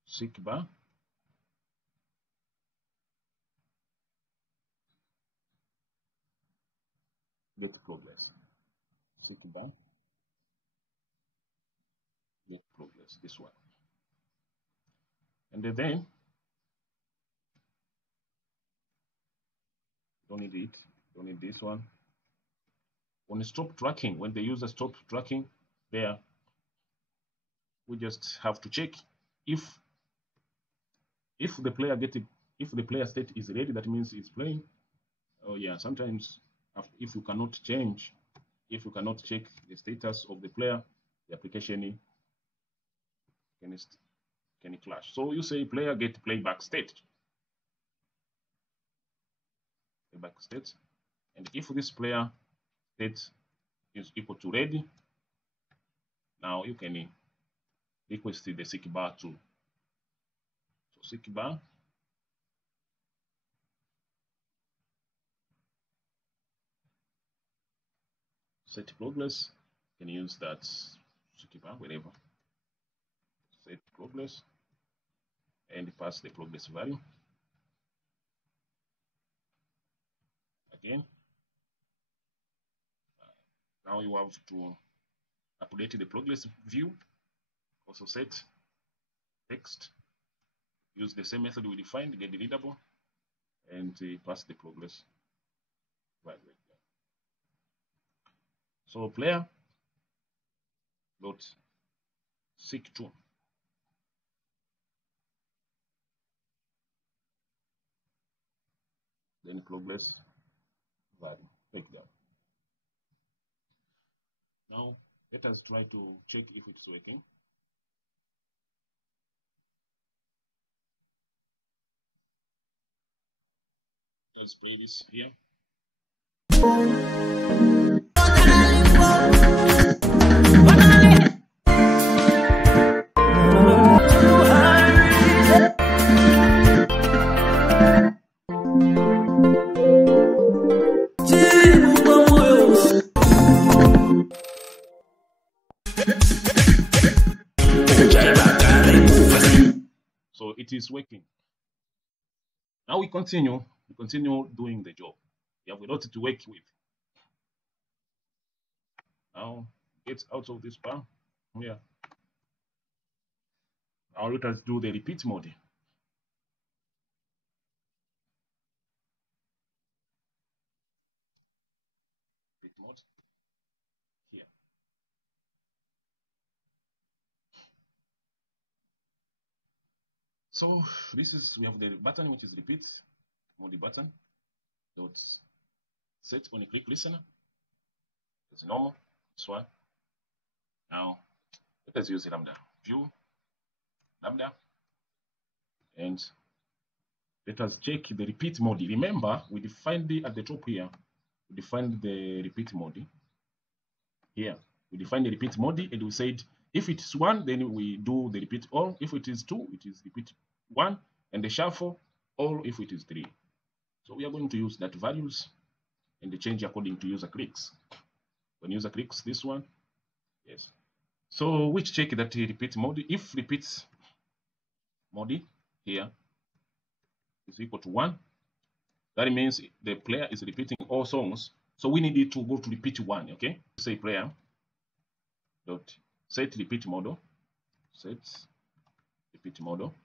seek bar get progress. Seek bar get progress. This one. And then don't need it. Don't need this one. On stop tracking, when the user stops tracking, there we just have to check if the player if the player state is ready, that means it's playing. Oh yeah, sometimes if you cannot change, if you cannot check the status of the player, the application can clash. So you say player get playback state. Playback state. And if this player state is equal to ready, now you can request the seek bar too. So seek bar set progress, you can use that seek bar wherever. Set progress and pass the progress value. Again, now you have to update the progress view. Also set text. Use the same method we defined, get readable, and pass the progress value. So player dot seek to then progress value like that. Now let us try to check if it's working. Let's play this here. So it is working. Now we continue doing the job. We have a lot to work with. Now get out of this bar. Yeah. Now let us do the repeat mode. Repeat mode here. So this is, we have the button which is repeat mode button dot set on a click listener. It's normal. This one. Now let us use lambda view lambda and let us check the repeat mode. Remember, we defined it at the top here. We defined the repeat mode here. We defined the repeat mode and we said if it's 1, then we do the repeat all. If it is 2, it is repeat 1 and the shuffle all if it is 3. So we are going to use that values and the change according to user clicks. When user clicks this one, yes. So which check that repeat mode. If repeat mode here is equal to 1, that means the player is repeating all songs. So we need it to go to repeat 1. Okay. Say player dot set repeat model, set repeat model,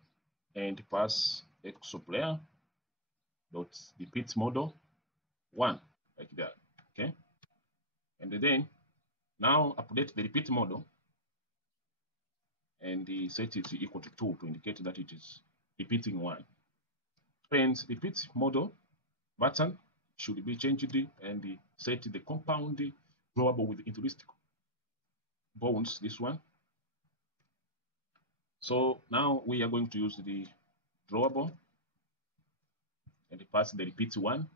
and pass exo player dot repeat model 1 like that. Okay. And then Now update the repeat model and set it equal to 2 to indicate that it is repeating 1. And repeat model button should be changed and set the compound drawable with intrinsic bounds, this one. So now we are going to use the drawable and pass the repeat 1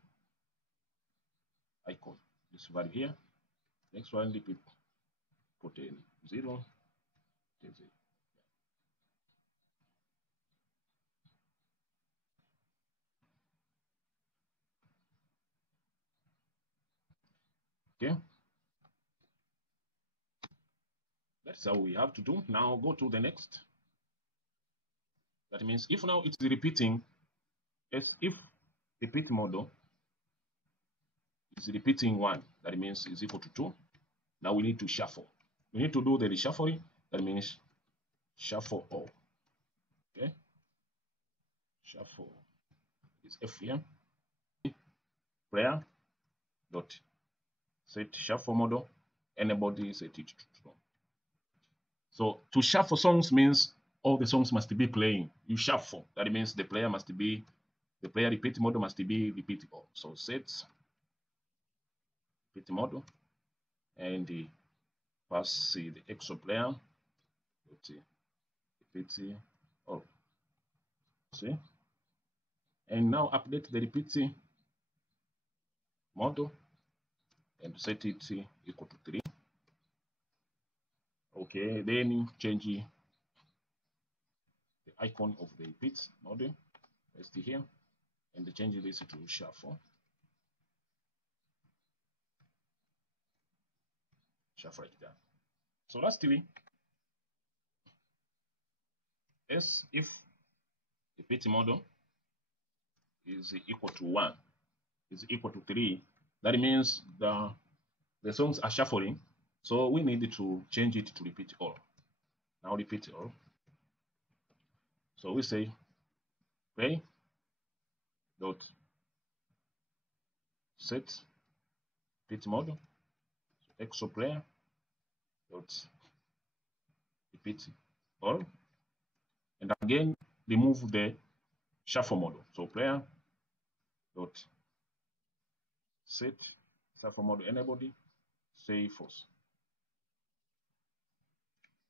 icon, this value here. Next one, repeat, put in 0, 0. Okay, that's how we have to do. Now go to the next. That means if now it's repeating, if repeat model is repeating 1, that means is equal to 2. Now we need to shuffle. We need to do the reshuffling. That means shuffle all. Okay, shuffle is F here. Player dot set shuffle model. Anybody set it to true. So to shuffle songs means all the songs must be playing. You shuffle. That means the player repeat model must be repeatable. So set repeat model and pass the EXO player repeat all. See? And now update the repeat model and set it equal to 3. Okay, then change the icon of the repeat model. Paste here and change this to shuffle. Shuffle like that. So lastly, if repeat model is equal to 1, is equal to 3, that means the songs are shuffling. So we need to change it to repeat all. Now repeat all. So we say play dot set repeat model EXO player dot repeat all, and again remove the shuffle model. So player dot set shuffle model anybody, say false.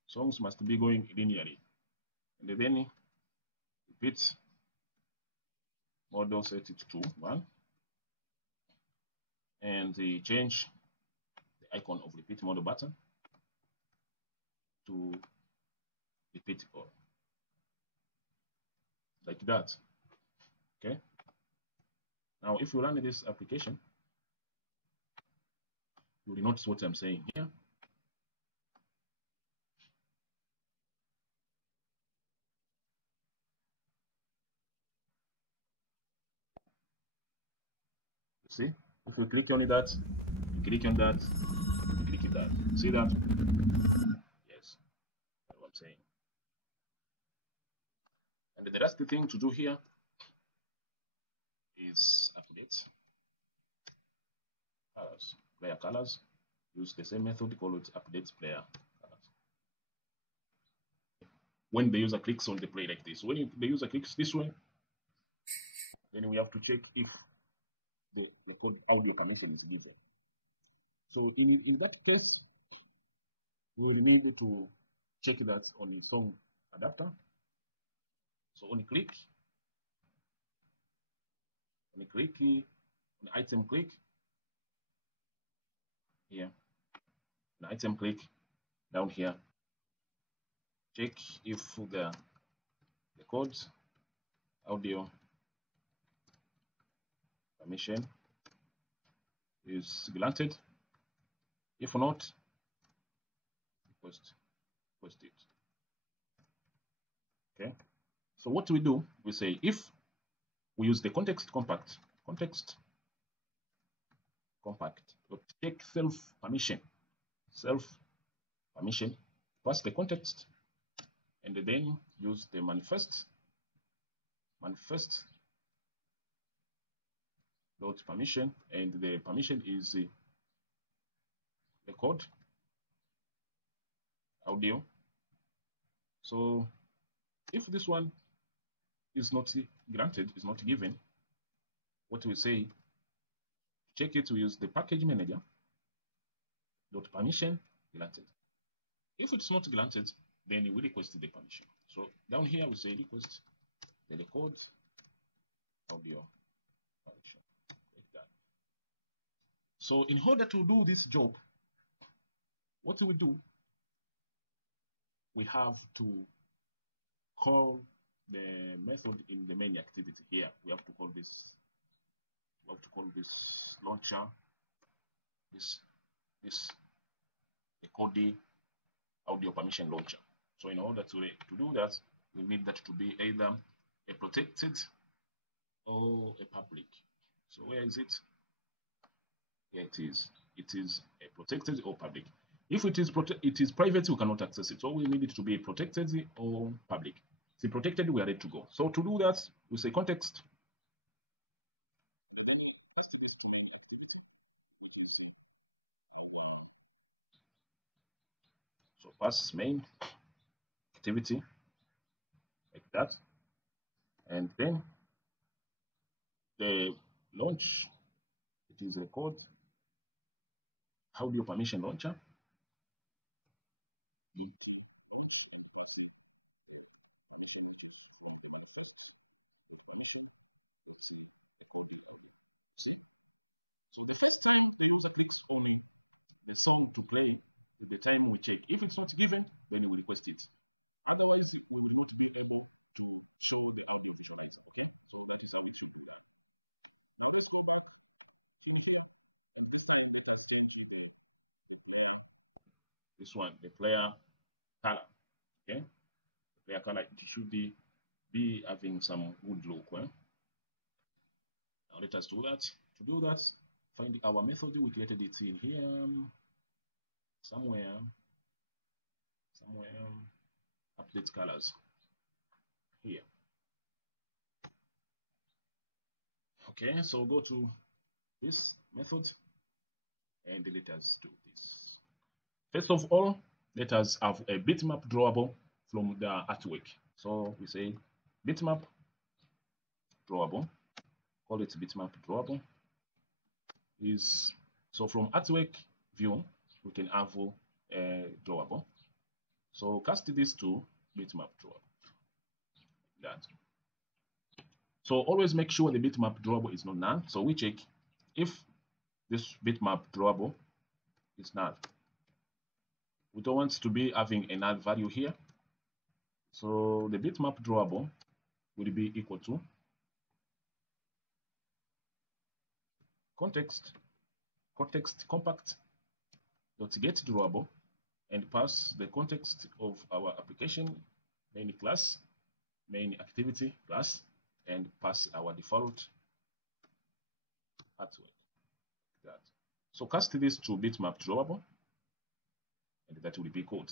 Songs must be going linearly, and then repeat model, set it to 1, and change the icon of repeat model button to repeat all, like that. Okay, now if you run this application, you will notice what I'm saying here. See, if you click on that, you click on that, you click on that. See that? Yes, that's what I'm saying. And the last thing to do here is update colors, player colors. Use the same method, call it update player colors. When the user clicks on the play like this, when the user clicks this way, then we have to check if the code audio permission is given. So in that case, we will need to check that on song adapter. So on item click here, an item click down here, check if the code audio permission is granted. If not, request it. Okay, so what we do, we say if we use the context compact, check self permission, pass the context, and then use the manifest dot permission, and the permission is the code audio. So if this one is not granted, is not given, what we say, check it, we use the package manager dot permission granted. If it's not granted, then we request the permission. So down here we say request the record audio permission, like that. So in order to do this job, what do we do? We have to call the method in the main activity here. We have to call this. We have to call this launcher. This the Kodi audio permission launcher. So in order to do that, we need that to be either a protected or a public. So where is it? Here it is. It is a protected or public. If it is private, we cannot access it. So we need it to be protected or public. If it's protected, we are ready to go. So to do that, we say context. So pass main activity like that, and then the launch, it is record audio permission launcher. This one, the player color. Okay, the player color, it should be having some good look. Now let us do that. To do that, find our method. We created it in here somewhere. Update colors here. Okay, so go to this method and let us do this. First of all, let us have a bitmap drawable from the artwork. So we say bitmap drawable, call it bitmap drawable. Is so from artwork view we can have drawable. So cast this to bitmap drawable. That. So always make sure the bitmap drawable is not null. So we check if this bitmap drawable is null. We don't want to be having a null value here. So the bitmap drawable will be equal to context compact dot get drawable and pass the context of our application main class, main activity class, and pass our default artwork. That. So cast this to bitmap drawable, and that will be code.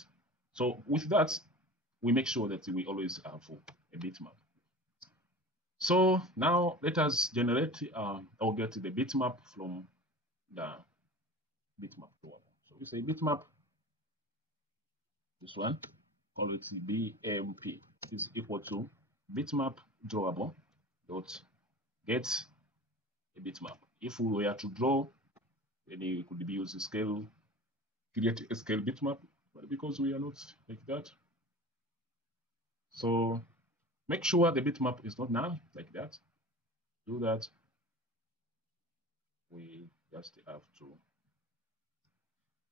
So with that, we make sure that we always have a bitmap. So now let us generate or get the bitmap from the bitmap drawable. So we say bitmap, this one, call it BMP, is equal to bitmap drawable dot get a bitmap. If we were to draw, then it could be used scale, create a scale bitmap, but because we are not like that, so make sure the bitmap is not null like that. Do that. We just have to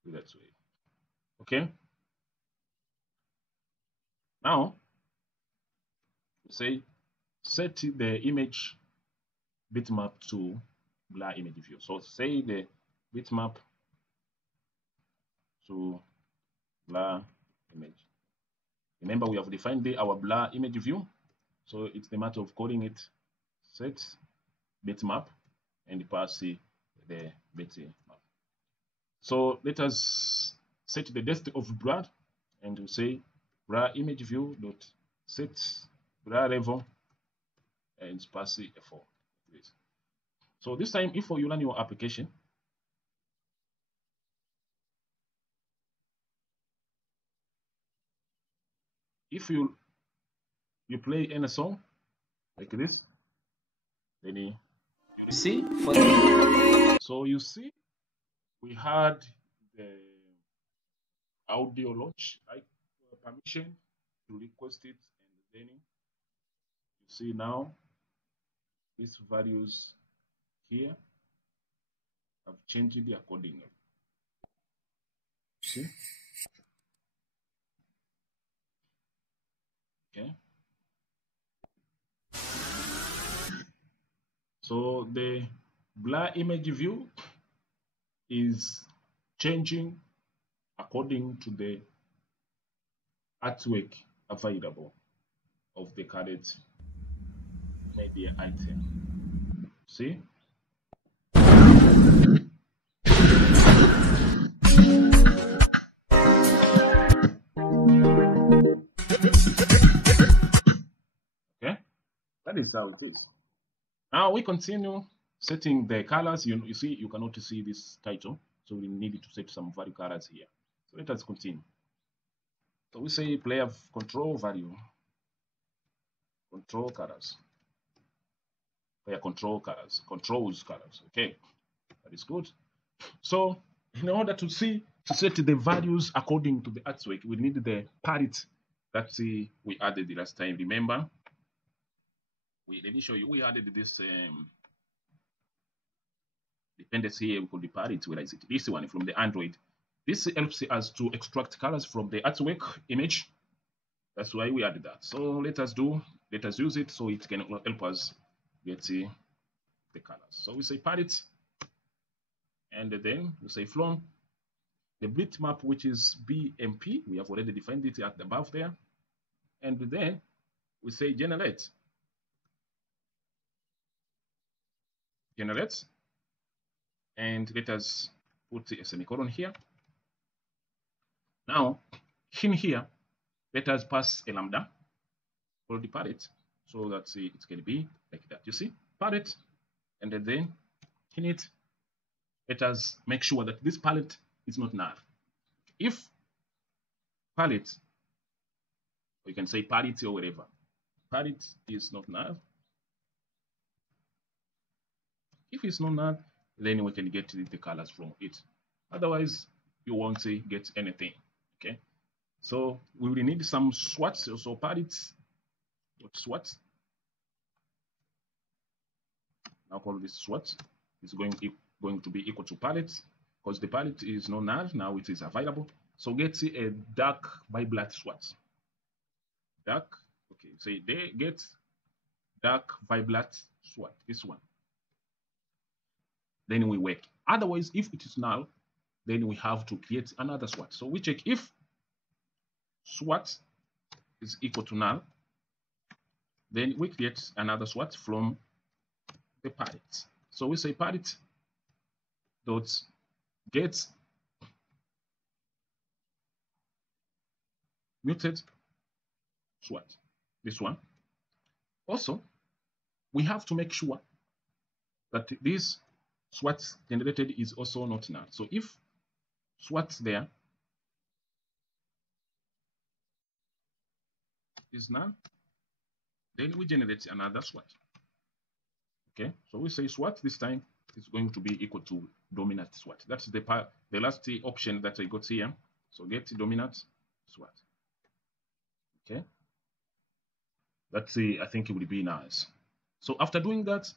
do that way. Okay. Now say set the image bitmap to blur image view. So say the bitmap to blur image. Remember, we have defined our blur image view, so it's the matter of calling it set bitmap and pass the bitmap. So let us set the depth of blur, and we say blur image view dot set blur level and pass it a 4. So this time, if you run your application, if you play any song like this, then you See? so you see we had the audio launch permission to request it, and then you see now these values here have changed accordingly. See? Okay. So the blur image view is changing according to the artwork available of the current media item. See? Okay, that is how it is. Now we continue setting the colors. You see, you cannot see this title, so we need to set some value colors here. So let us continue. So we say player control value, control colors, player control colors, controls colors. Okay, that is good. So in order to set the values according to the artwork, we need the palette that we added the last time. Remember, let me show you. We added this dependency here. We call the palette. Where is it? This one from the Android. This helps us to extract colors from the artwork image. That's why we added that. So let us use it so it can help us get the colors. So we say palette, and then we say from the bitmap, which is BMP. We have already defined it at the above there. And then we say generate. Generate. And let us put a semicolon here. Now, in here, let us pass a lambda for the palette so that it can be like that. You see, palette, and then in it, let us make sure that this palette is not null. If palette, or you can say palette or whatever, palette is not null. If it's not null, then we can get the colors from it. Otherwise, you won't get anything. Okay, so we will need some swats. So palette, swat. Now call this swat is going to be equal to palette, because the palette is not null. Now it is available. So get a dark vibrant swat. Dark. Okay, say they get dark vibrant swat. This one. Then we work. Otherwise, if it is null, then we have to create another swat. So we check if swat is equal to null, then we create another swat from the palette. So we say palette dot get muted swat. This one. Also, we have to make sure that this swat generated is also not null. So if swat there is null, then we generate another swat. Okay, so we say swat this time is going to be equal to dominant swat. That's the last option that I got here. So get dominant swat. Okay, that's I think it would be nice. So after doing that,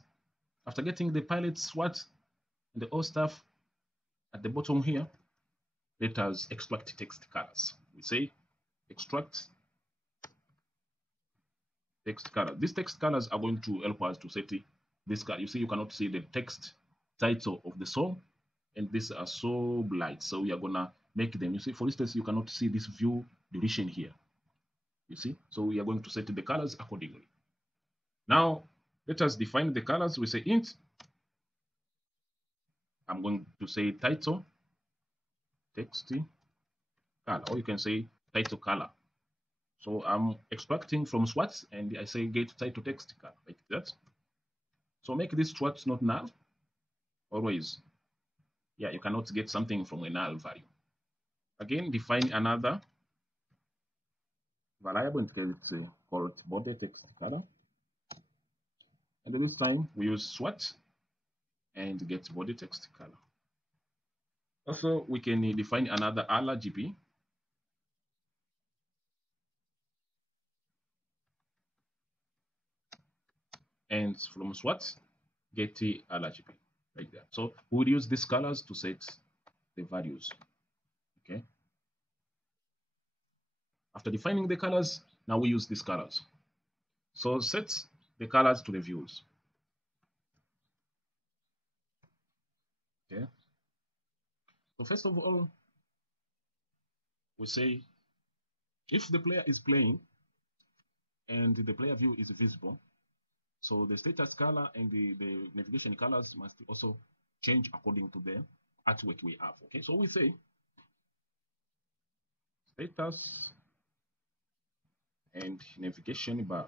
after getting the pilot swat and the all stuff at the bottom here, let us extract text colors. We say extract text color. These text colors are going to help us to set this color. You see, you cannot see the text title of the song, and these are so bright. So we are gonna make them. You see, for instance, you cannot see this view duration here. You see, so we are going to set the colors accordingly. Now let us define the colors. We say int. I'm going to say title text color, or you can say title color. So I'm extracting from swats, and I say get title text color like that. So make this swat not null. Always, yeah, you cannot get something from a null value. Again, define another variable and it's called body text color. And this time we use SWAT and get body text color. Also, we can define another RGB. And from SWAT, get the RGB like that. So we will use these colors to set the values. Okay. After defining the colors, now we use these colors. So set the colors to the views. Okay. So first of all, we say if the player is playing and the player view is visible, so the status color and the navigation colors must also change according to the artwork we have. Okay, so we say status and navigation bar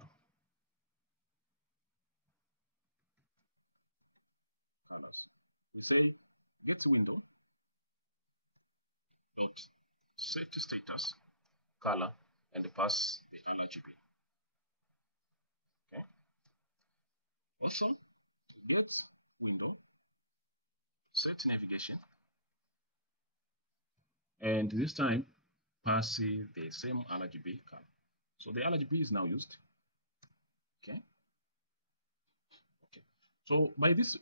colors. We say get window dot set status color and pass the RGB. Okay. Also get window set navigation and this time pass the same RGB color. So the RGB is now used. Okay. Okay. So by this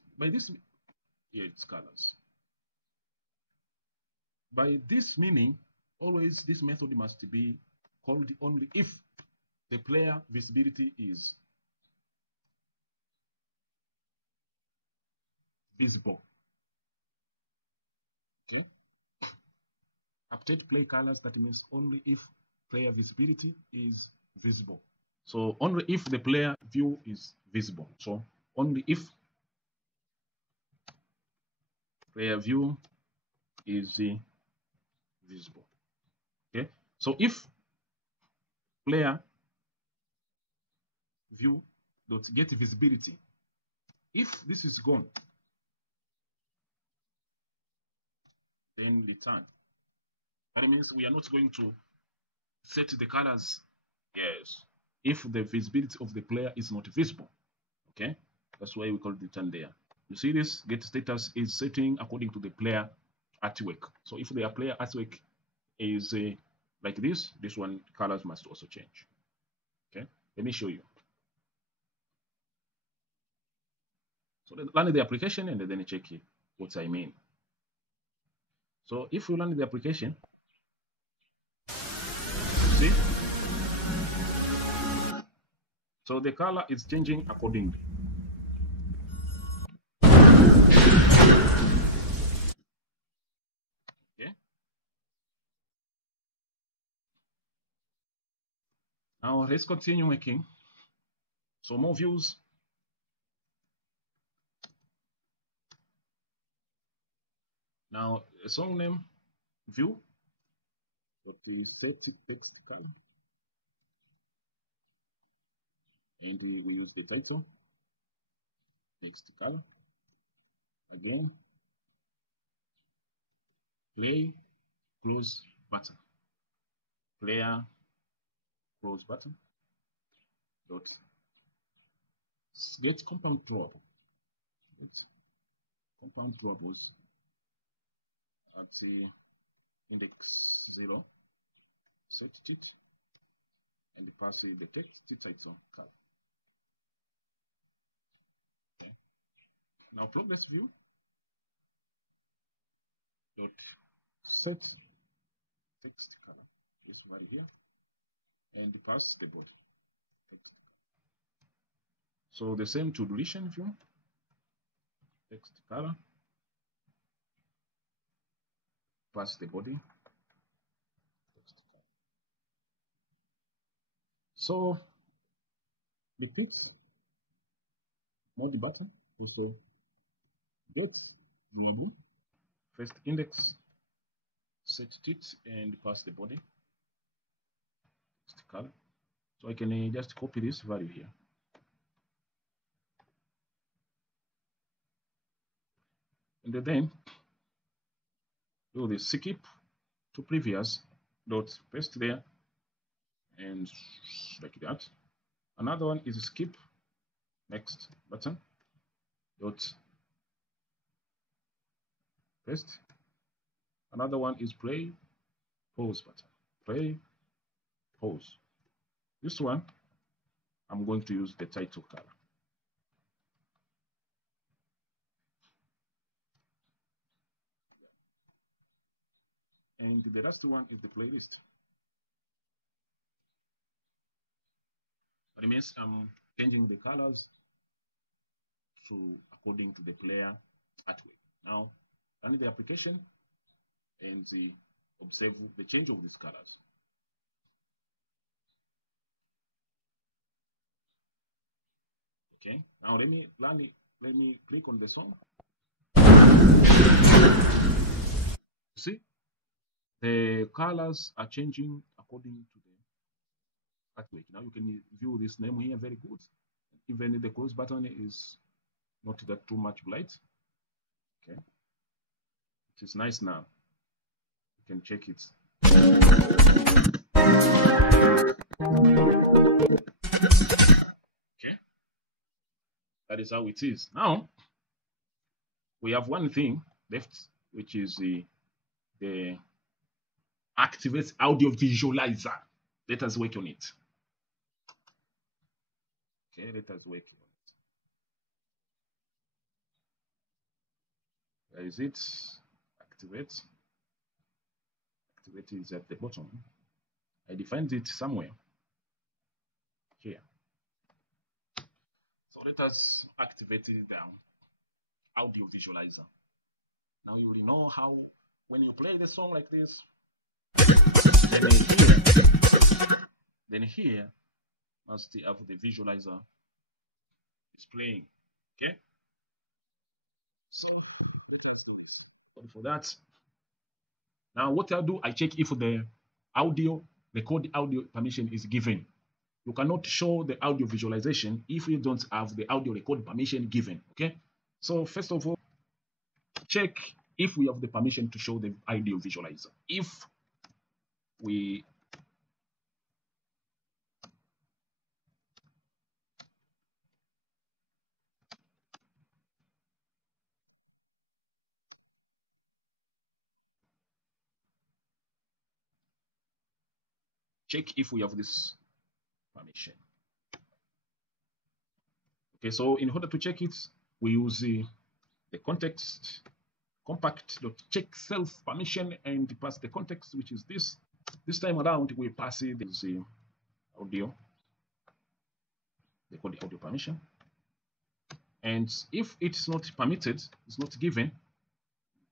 here it's colors. By this meaning, always this method must be called only if the player visibility is visible. See? Update play colors, that means only if player visibility is visible. So only if the player view is visible. So only if player view is visible. Okay. So if player view dot get visibility, if this is gone, then return. That means we are not going to set the colors. Yes. If the visibility of the player is not visible. Okay. That's why we call it return there. You see this get status is setting according to the player artwork. So if the player artwork is like this one colors must also change. Okay. Let me show you. So run the application and then check what I mean. So if you run the application, see? So the color is changing accordingly. Okay. Now let's continue working. So more views. Now a song name view. But the set text color. And we use the title text color. Again, play close button. Player close button. Dot get compound drawable. Get compound drawables at the index 0. Set it and pass the text title color. Okay. Now progress view dot set text color, this value here, and pass the body text. So the same to deletion view, text color, pass the body text color. So the fixed body button is the get first index, set it and pass the body text color. So I can just copy this value here. And then do the skip to previous dot paste there and like that. Another one is skip, next button, dot paste. Another one is play, pause button, play, pause. This one, I'm going to use the title color. And the last one is the playlist. That means I'm changing the colors to according to the player artwork. Now, run the application and observe the change of these colors. Okay, now let me click on the song. See, the colors are changing according to the artwork. Now you can view this name here very good. Even the close button is not that too much bright. Okay, it is nice now. You can check it. Okay, that is how it is. Now we have one thing left, which is the activate audio visualizer. Let us work on it. Okay, let us work on it. Where is it? Activate. Activate is at the bottom. I defined it somewhere here. So let us activate the audio visualizer. Now you will know how when you play the song like this, then here must have the visualizer is playing. Okay. So let us do it. For that. Now what I'll do, I check if the audio, record audio permission is given. You cannot show the audio visualization if you don't have the audio record permission given. Okay. So first of all, check if we have the permission to show the audio visualizer. If we check if we have this permission. Okay, so in order to check it, we use the context compact.check self permission and pass the context, which is this. This time around, we pass the audio, they call the audio permission. And if it's not permitted, it's not given,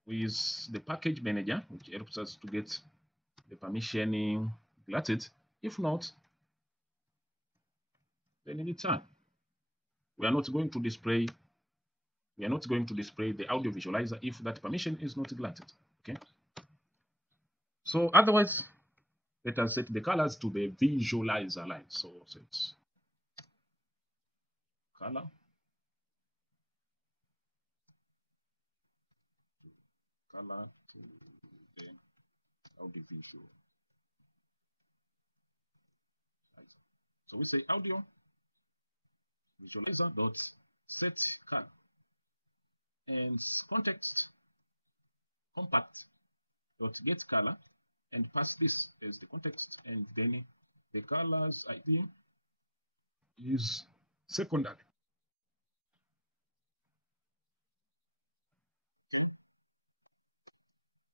we use the package manager, which helps us to get the permission granted. If not, then return. We are not going to display the audio visualizer if that permission is not granted. Okay. So otherwise, let us set the colors to the visualizer line. So set color to the audio visual. So we say audio visualizer dot set color and context compact dot get color and pass this as the context, and then the colors ID is secondary.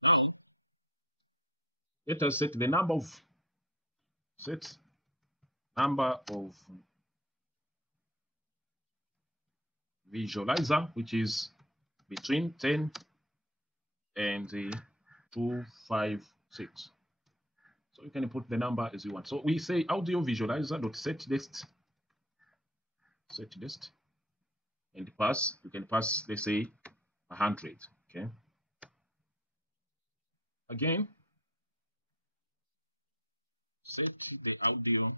Now let us set the number of visualizer, which is between 10 and 256. So you can put the number as you want. So we say audio visualizer dot set list, and pass. You can pass, let's say 100. Okay. Again, set the audio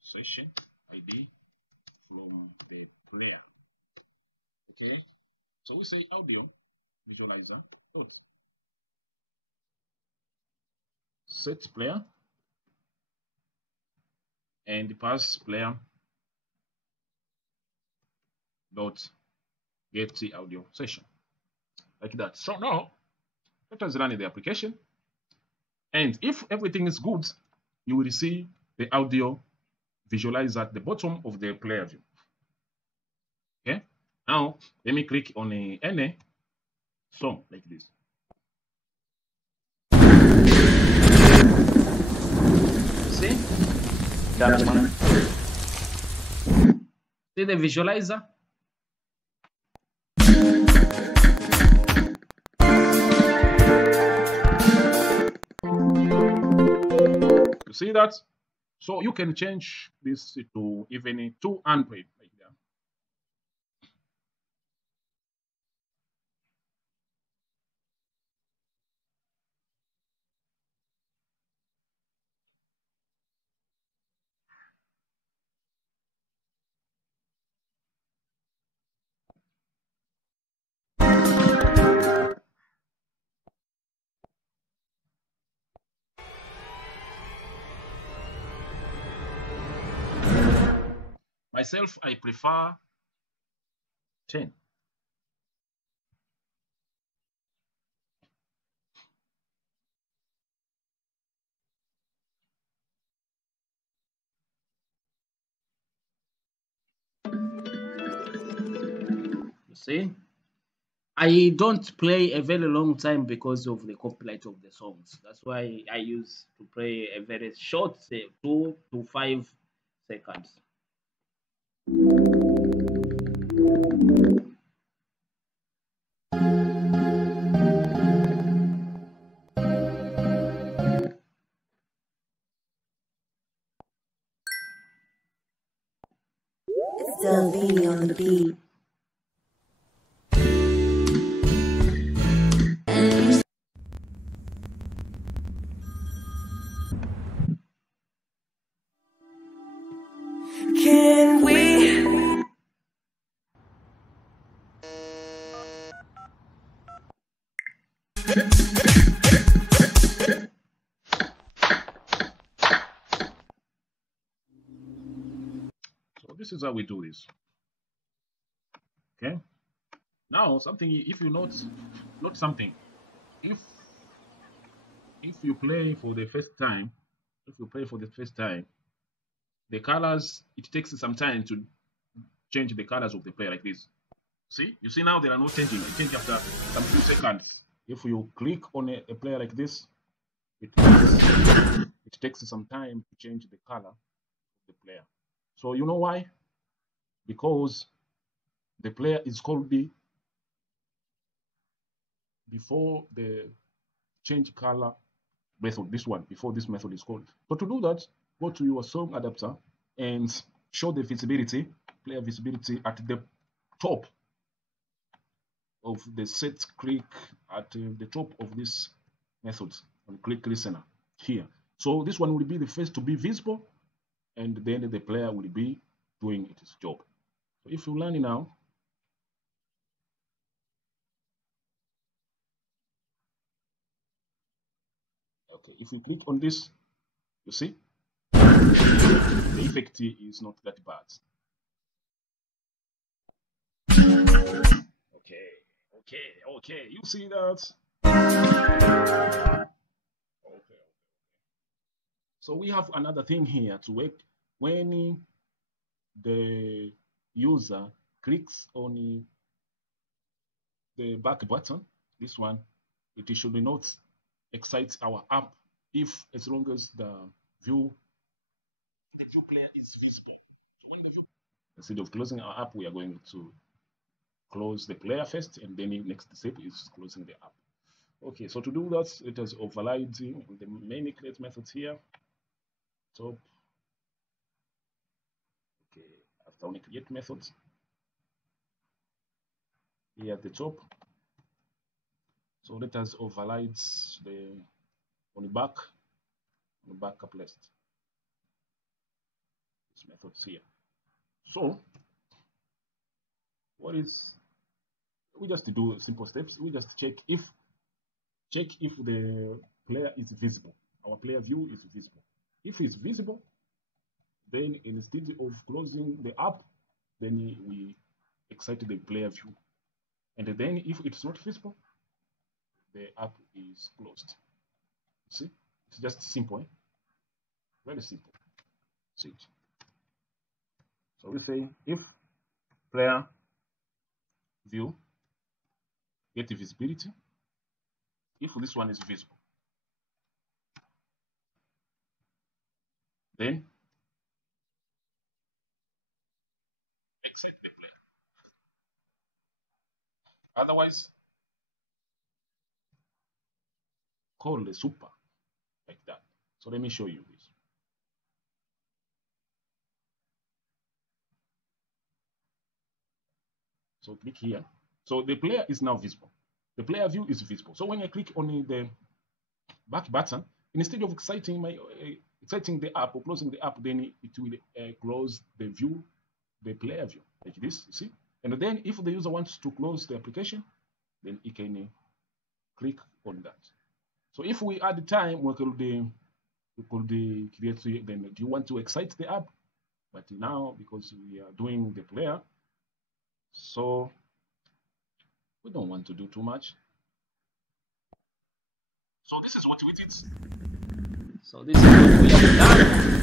session ID from the player. Okay, so we say audio visualizer dot set player and pass player dot get the audio session like that. So now let us run the application, and if everything is good, you will see the audio visualize at the bottom of the player view. Okay, now let me click on any song like this. See? That's one. See the visualizer? You see that? So you can change this to even to Android like that. Myself, I prefer 10. You see? I don't play a very long time because of the copyright of the songs. That's why I use to play a very short, say 2 to 5 seconds. Still be on the beat. Can we? So this is how we do this. Okay. Now something, if you note something, if you play for the first time, the colors, it takes some time to change the colors of the player like this. See, you see now there are no changing. It changes after some few seconds. If you click on a player like this, it takes some time to change the color of the player. So you know why? Because the player is called before the change color method. This one, before this method is called. So to do that, go to your song adapter and show the visibility, player visibility at the top of the set. Click at the top of this method and click listener here. So this one will be the first to be visible, and then the player will be doing its job. So if you learn now, okay, if you click on this, you see the effect is not that bad. Okay, you see that? Okay. So we have another thing here to work. When the user clicks on the back button, this one, it should not excite our app if, as long as the view player is visible. So when the view, instead of closing our app, we are going to close the player first, and then the next step is closing the app. Okay, so to do that, let us override the main create methods here. Top. Okay, after only create methods here at the top. So let us override the on the backup list. This methods here. So we just do simple steps. We just check if the player is visible our player view is visible. If it's visible, then instead of closing the app, then we excite the player view. And then if it's not visible, the app is closed. See, it's just simple, very simple. See it. So we say if player view get visibility, if this one is visible, then exit the player. Otherwise, call the super like that. So let me show you this. So click here. So the player is now visible. The player view is visible. So when I click on the back button, instead of exciting the app or closing the app, then it will close the view, the player view, like this, you see. And then if the user wants to close the application, then he can click on that. So if we add time, we could create, then do you want to excite the app? But now, because we are doing the player, so we don't want to do too much. So this is what we did. So this is what we have done.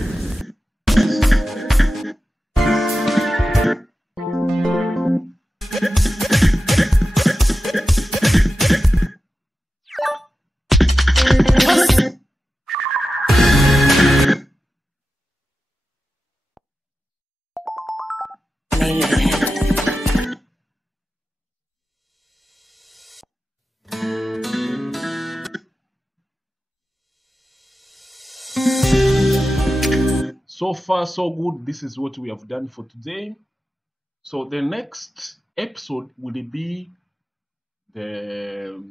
So far, so good. This is what we have done for today. So the next episode will be the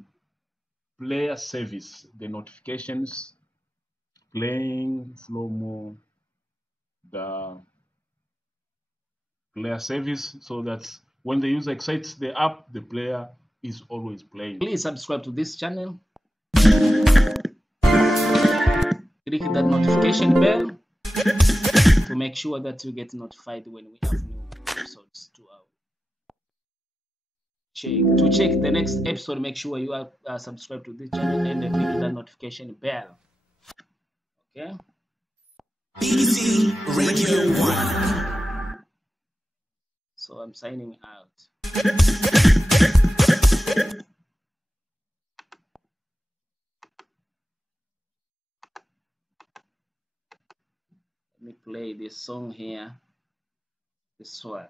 player service, the notifications playing from the player service, so that when the user excites the app, the player is always playing. Please subscribe to this channel. Click that notification bell to make sure that you get notified when we have new episodes to check the next episode. Make sure you are subscribed to this channel and click that notification bell. Okay. BBC Radio 1. So I'm signing out. Let me play this song here. This one.